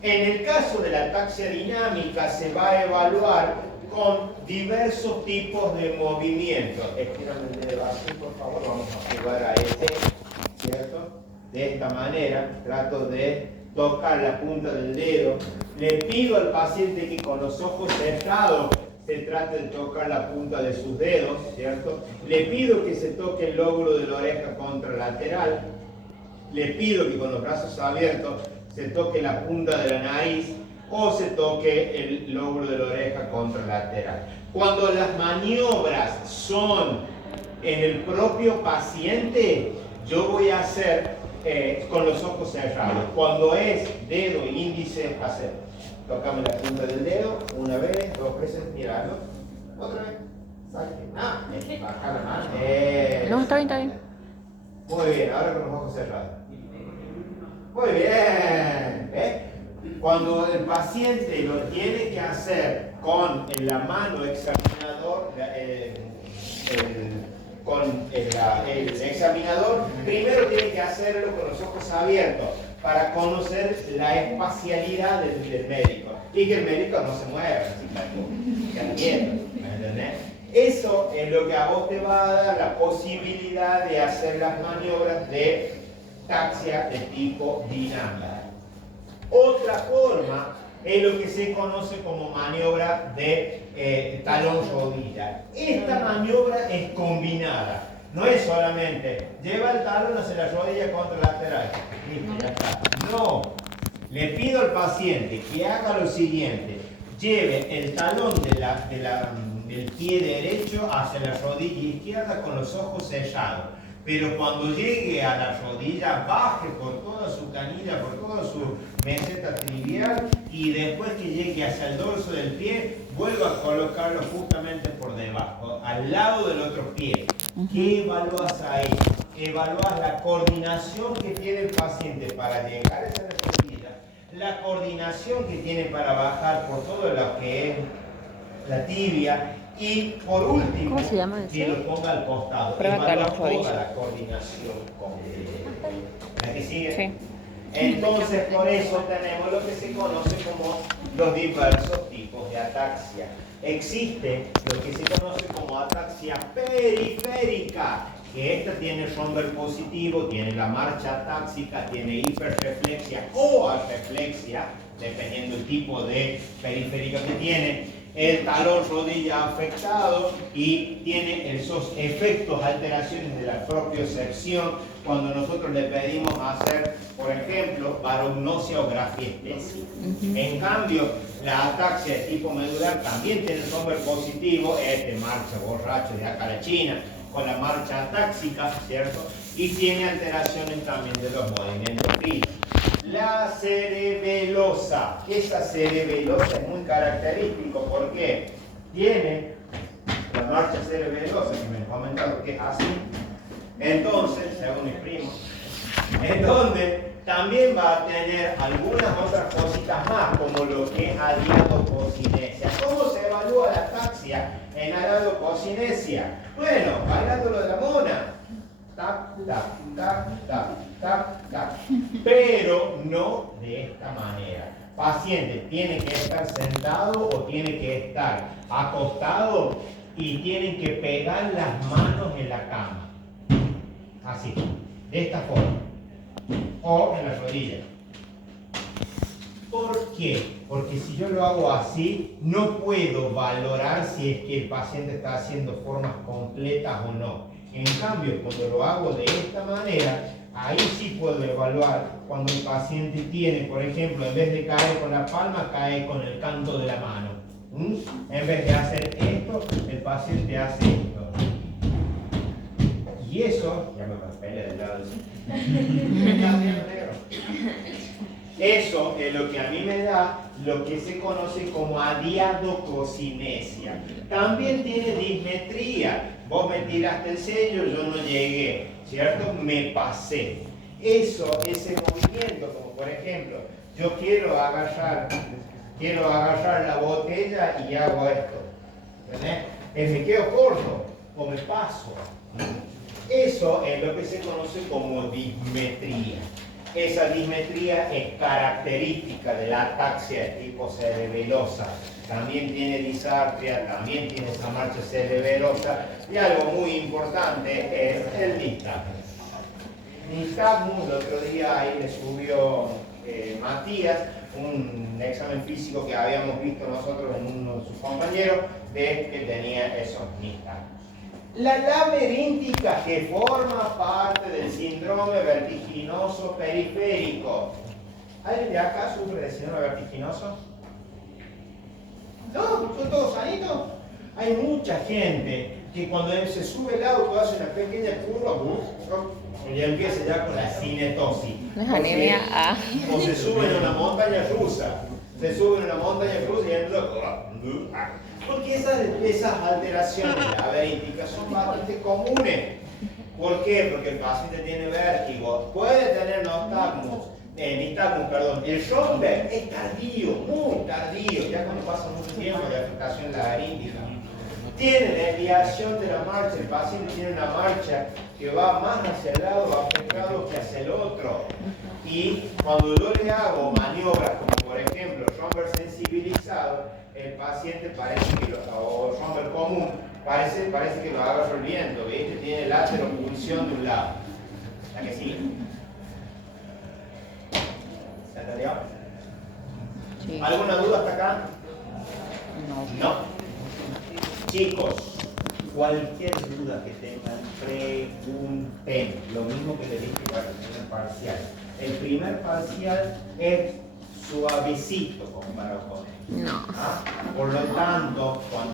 En el caso de la ataxia dinámica se va a evaluar con diversos tipos de movimientos. Estírame el dedo así, por favor, vamos a jugar a este, ¿cierto? De esta manera, trato de tocar la punta del dedo. Le pido al paciente que con los ojos cerrados se trate de tocar la punta de sus dedos, ¿cierto? Le pido que se toque el lóbulo de la oreja contralateral. Le pido que con los brazos abiertos se toque la punta de la nariz o se toque el lóbulo de la oreja contralateral. Cuando las maniobras son en el propio paciente, yo voy a hacer con los ojos cerrados. Cuando es dedo e índice, hacer. Tocame la punta del dedo, una vez, dos veces, mirarlo. Otra vez. Saque. Baja la mano. No, está bien, está bien. Muy bien, ahora con los ojos cerrados. Muy bien. Cuando el paciente lo tiene que hacer con la mano examinador, con el examinador, primero tiene que hacerlo con los ojos abiertos para conocer la espacialidad del médico y que el médico no se mueva, ¿me entendés? Eso es lo que a vos te va a dar la posibilidad de hacer las maniobras de taxia de tipo dinámica. Otra forma es lo que se conoce como maniobra de talón-rodilla. Esta maniobra es combinada. No es solamente lleva el talón hacia la rodilla contralateral. Listo, ya está. No. Le pido al paciente que haga lo siguiente. Lleve el talón del pie derecho hacia la rodilla izquierda con los ojos cerrados. Pero cuando llegue a la rodilla, baje por toda su canilla, por toda su meseta tibial, y después que llegue hacia el dorso del pie, vuelva a colocarlo justamente por debajo, al lado del otro pie. ¿Qué evalúas ahí? Evalúas la coordinación que tiene el paciente para llegar hacia la rodilla, la coordinación que tiene para bajar por todo lo que es la tibia, y por último, ¿cómo se llama eso? que lo ponga al costado. Evalúa toda la coordinación completa. ¿La que sigue? Sí. Entonces, por eso tenemos lo que se conoce como los diversos tipos de ataxia. existe lo que se conoce como ataxia periférica, que esta tiene Schomburg positivo, tiene la marcha atáxica, tiene hiperreflexia o arreflexia, dependiendo del tipo de periférica que tiene, el talón rodilla afectado y tiene esos efectos, alteraciones de la propiocepción cuando nosotros le pedimos hacer, por ejemplo, barognosia o grafiestesia. En cambio, la ataxia de tipo medular también tiene Schomburg positivo, marcha borracho de acá a la China, con la marcha atáxica, ¿cierto? Y tiene alteraciones también de los movimientos finos. La cerebelosa. Esa cerebelosa es muy característico porque tiene la marcha cerebelosa, que me han comentado que es así. Entonces, según mis primos, en donde también va a tener algunas otras cositas más, como lo que es adiadococinesia. ¿Cómo se evalúa la ataxia en adiadococinesia? Bueno, bailándolo de la mona. Tac, tac, tac, tac, tac, tac. Pero no de esta manera. Paciente tiene que estar sentado o tiene que estar acostado y tienen que pegar las manos en la cama. Así, de esta forma. O en la rodilla. ¿Por qué? Porque si yo lo hago así, no puedo valorar si es que el paciente está haciendo formas completas o no. En cambio, cuando lo hago de esta manera, ahí sí puedo evaluar cuando el paciente tiene, por ejemplo, en vez de caer con la palma, cae con el canto de la mano. En vez de hacer esto, el paciente hace esto. Y eso, ya me pelea del lado eso es lo que a mí me da lo que se conoce como adiadococinesia. También tiene dismetría. Vos me tiraste el sello, yo no llegué, ¿cierto? Me pasé. Eso, ese movimiento, como por ejemplo, yo quiero agarrar la botella y hago esto. ¿Entendés? Me quedo corto o me paso. Eso es lo que se conoce como dismetría. Esa dismetría es característica de la ataxia de tipo cerebelosa. También tiene disartria, también tiene esa marcha cerebelosa. Y algo muy importante es el nistagmus. Nistagmus, el otro día ahí le subió Matías un examen físico que habíamos visto nosotros en uno de sus compañeros, de que tenía esos nistagmus. La laberíntica, que forma parte del síndrome vertiginoso periférico. ¿Alguien de acá sufre de síndrome vertiginoso? No, son todos sanitos. Hay mucha gente que cuando se sube el auto hace una pequeña curva y empieza ya con la cinetosis. O se suben a una montaña rusa. Se suben a una montaña rusa y entonces, porque esas alteraciones laberínticas son bastante comunes. ¿Por qué? Porque el paciente tiene vértigo, puede tener nistagmus. El Schomburg es tardío, muy tardío, ya cuando pasa mucho tiempo de afectación laberíntica. Tiene desviación de la marcha, el paciente tiene una marcha que va más hacia el lado afectado que hacia el otro. Y cuando yo le hago maniobras como por ejemplo Schomburg sensibilizado, el paciente parece que o Schomburg común, parece que lo haga resolviendo, ¿viste? Tiene lateropulsión de un lado. ¿La que sigue? ¿Se entendió? Sí. ¿Alguna duda hasta acá? No. Chicos, cualquier duda que tengan, pregunten. Lo mismo que le dije para el primer parcial. El primer parcial es suavecito comparado con él. No. Por lo tanto, cuando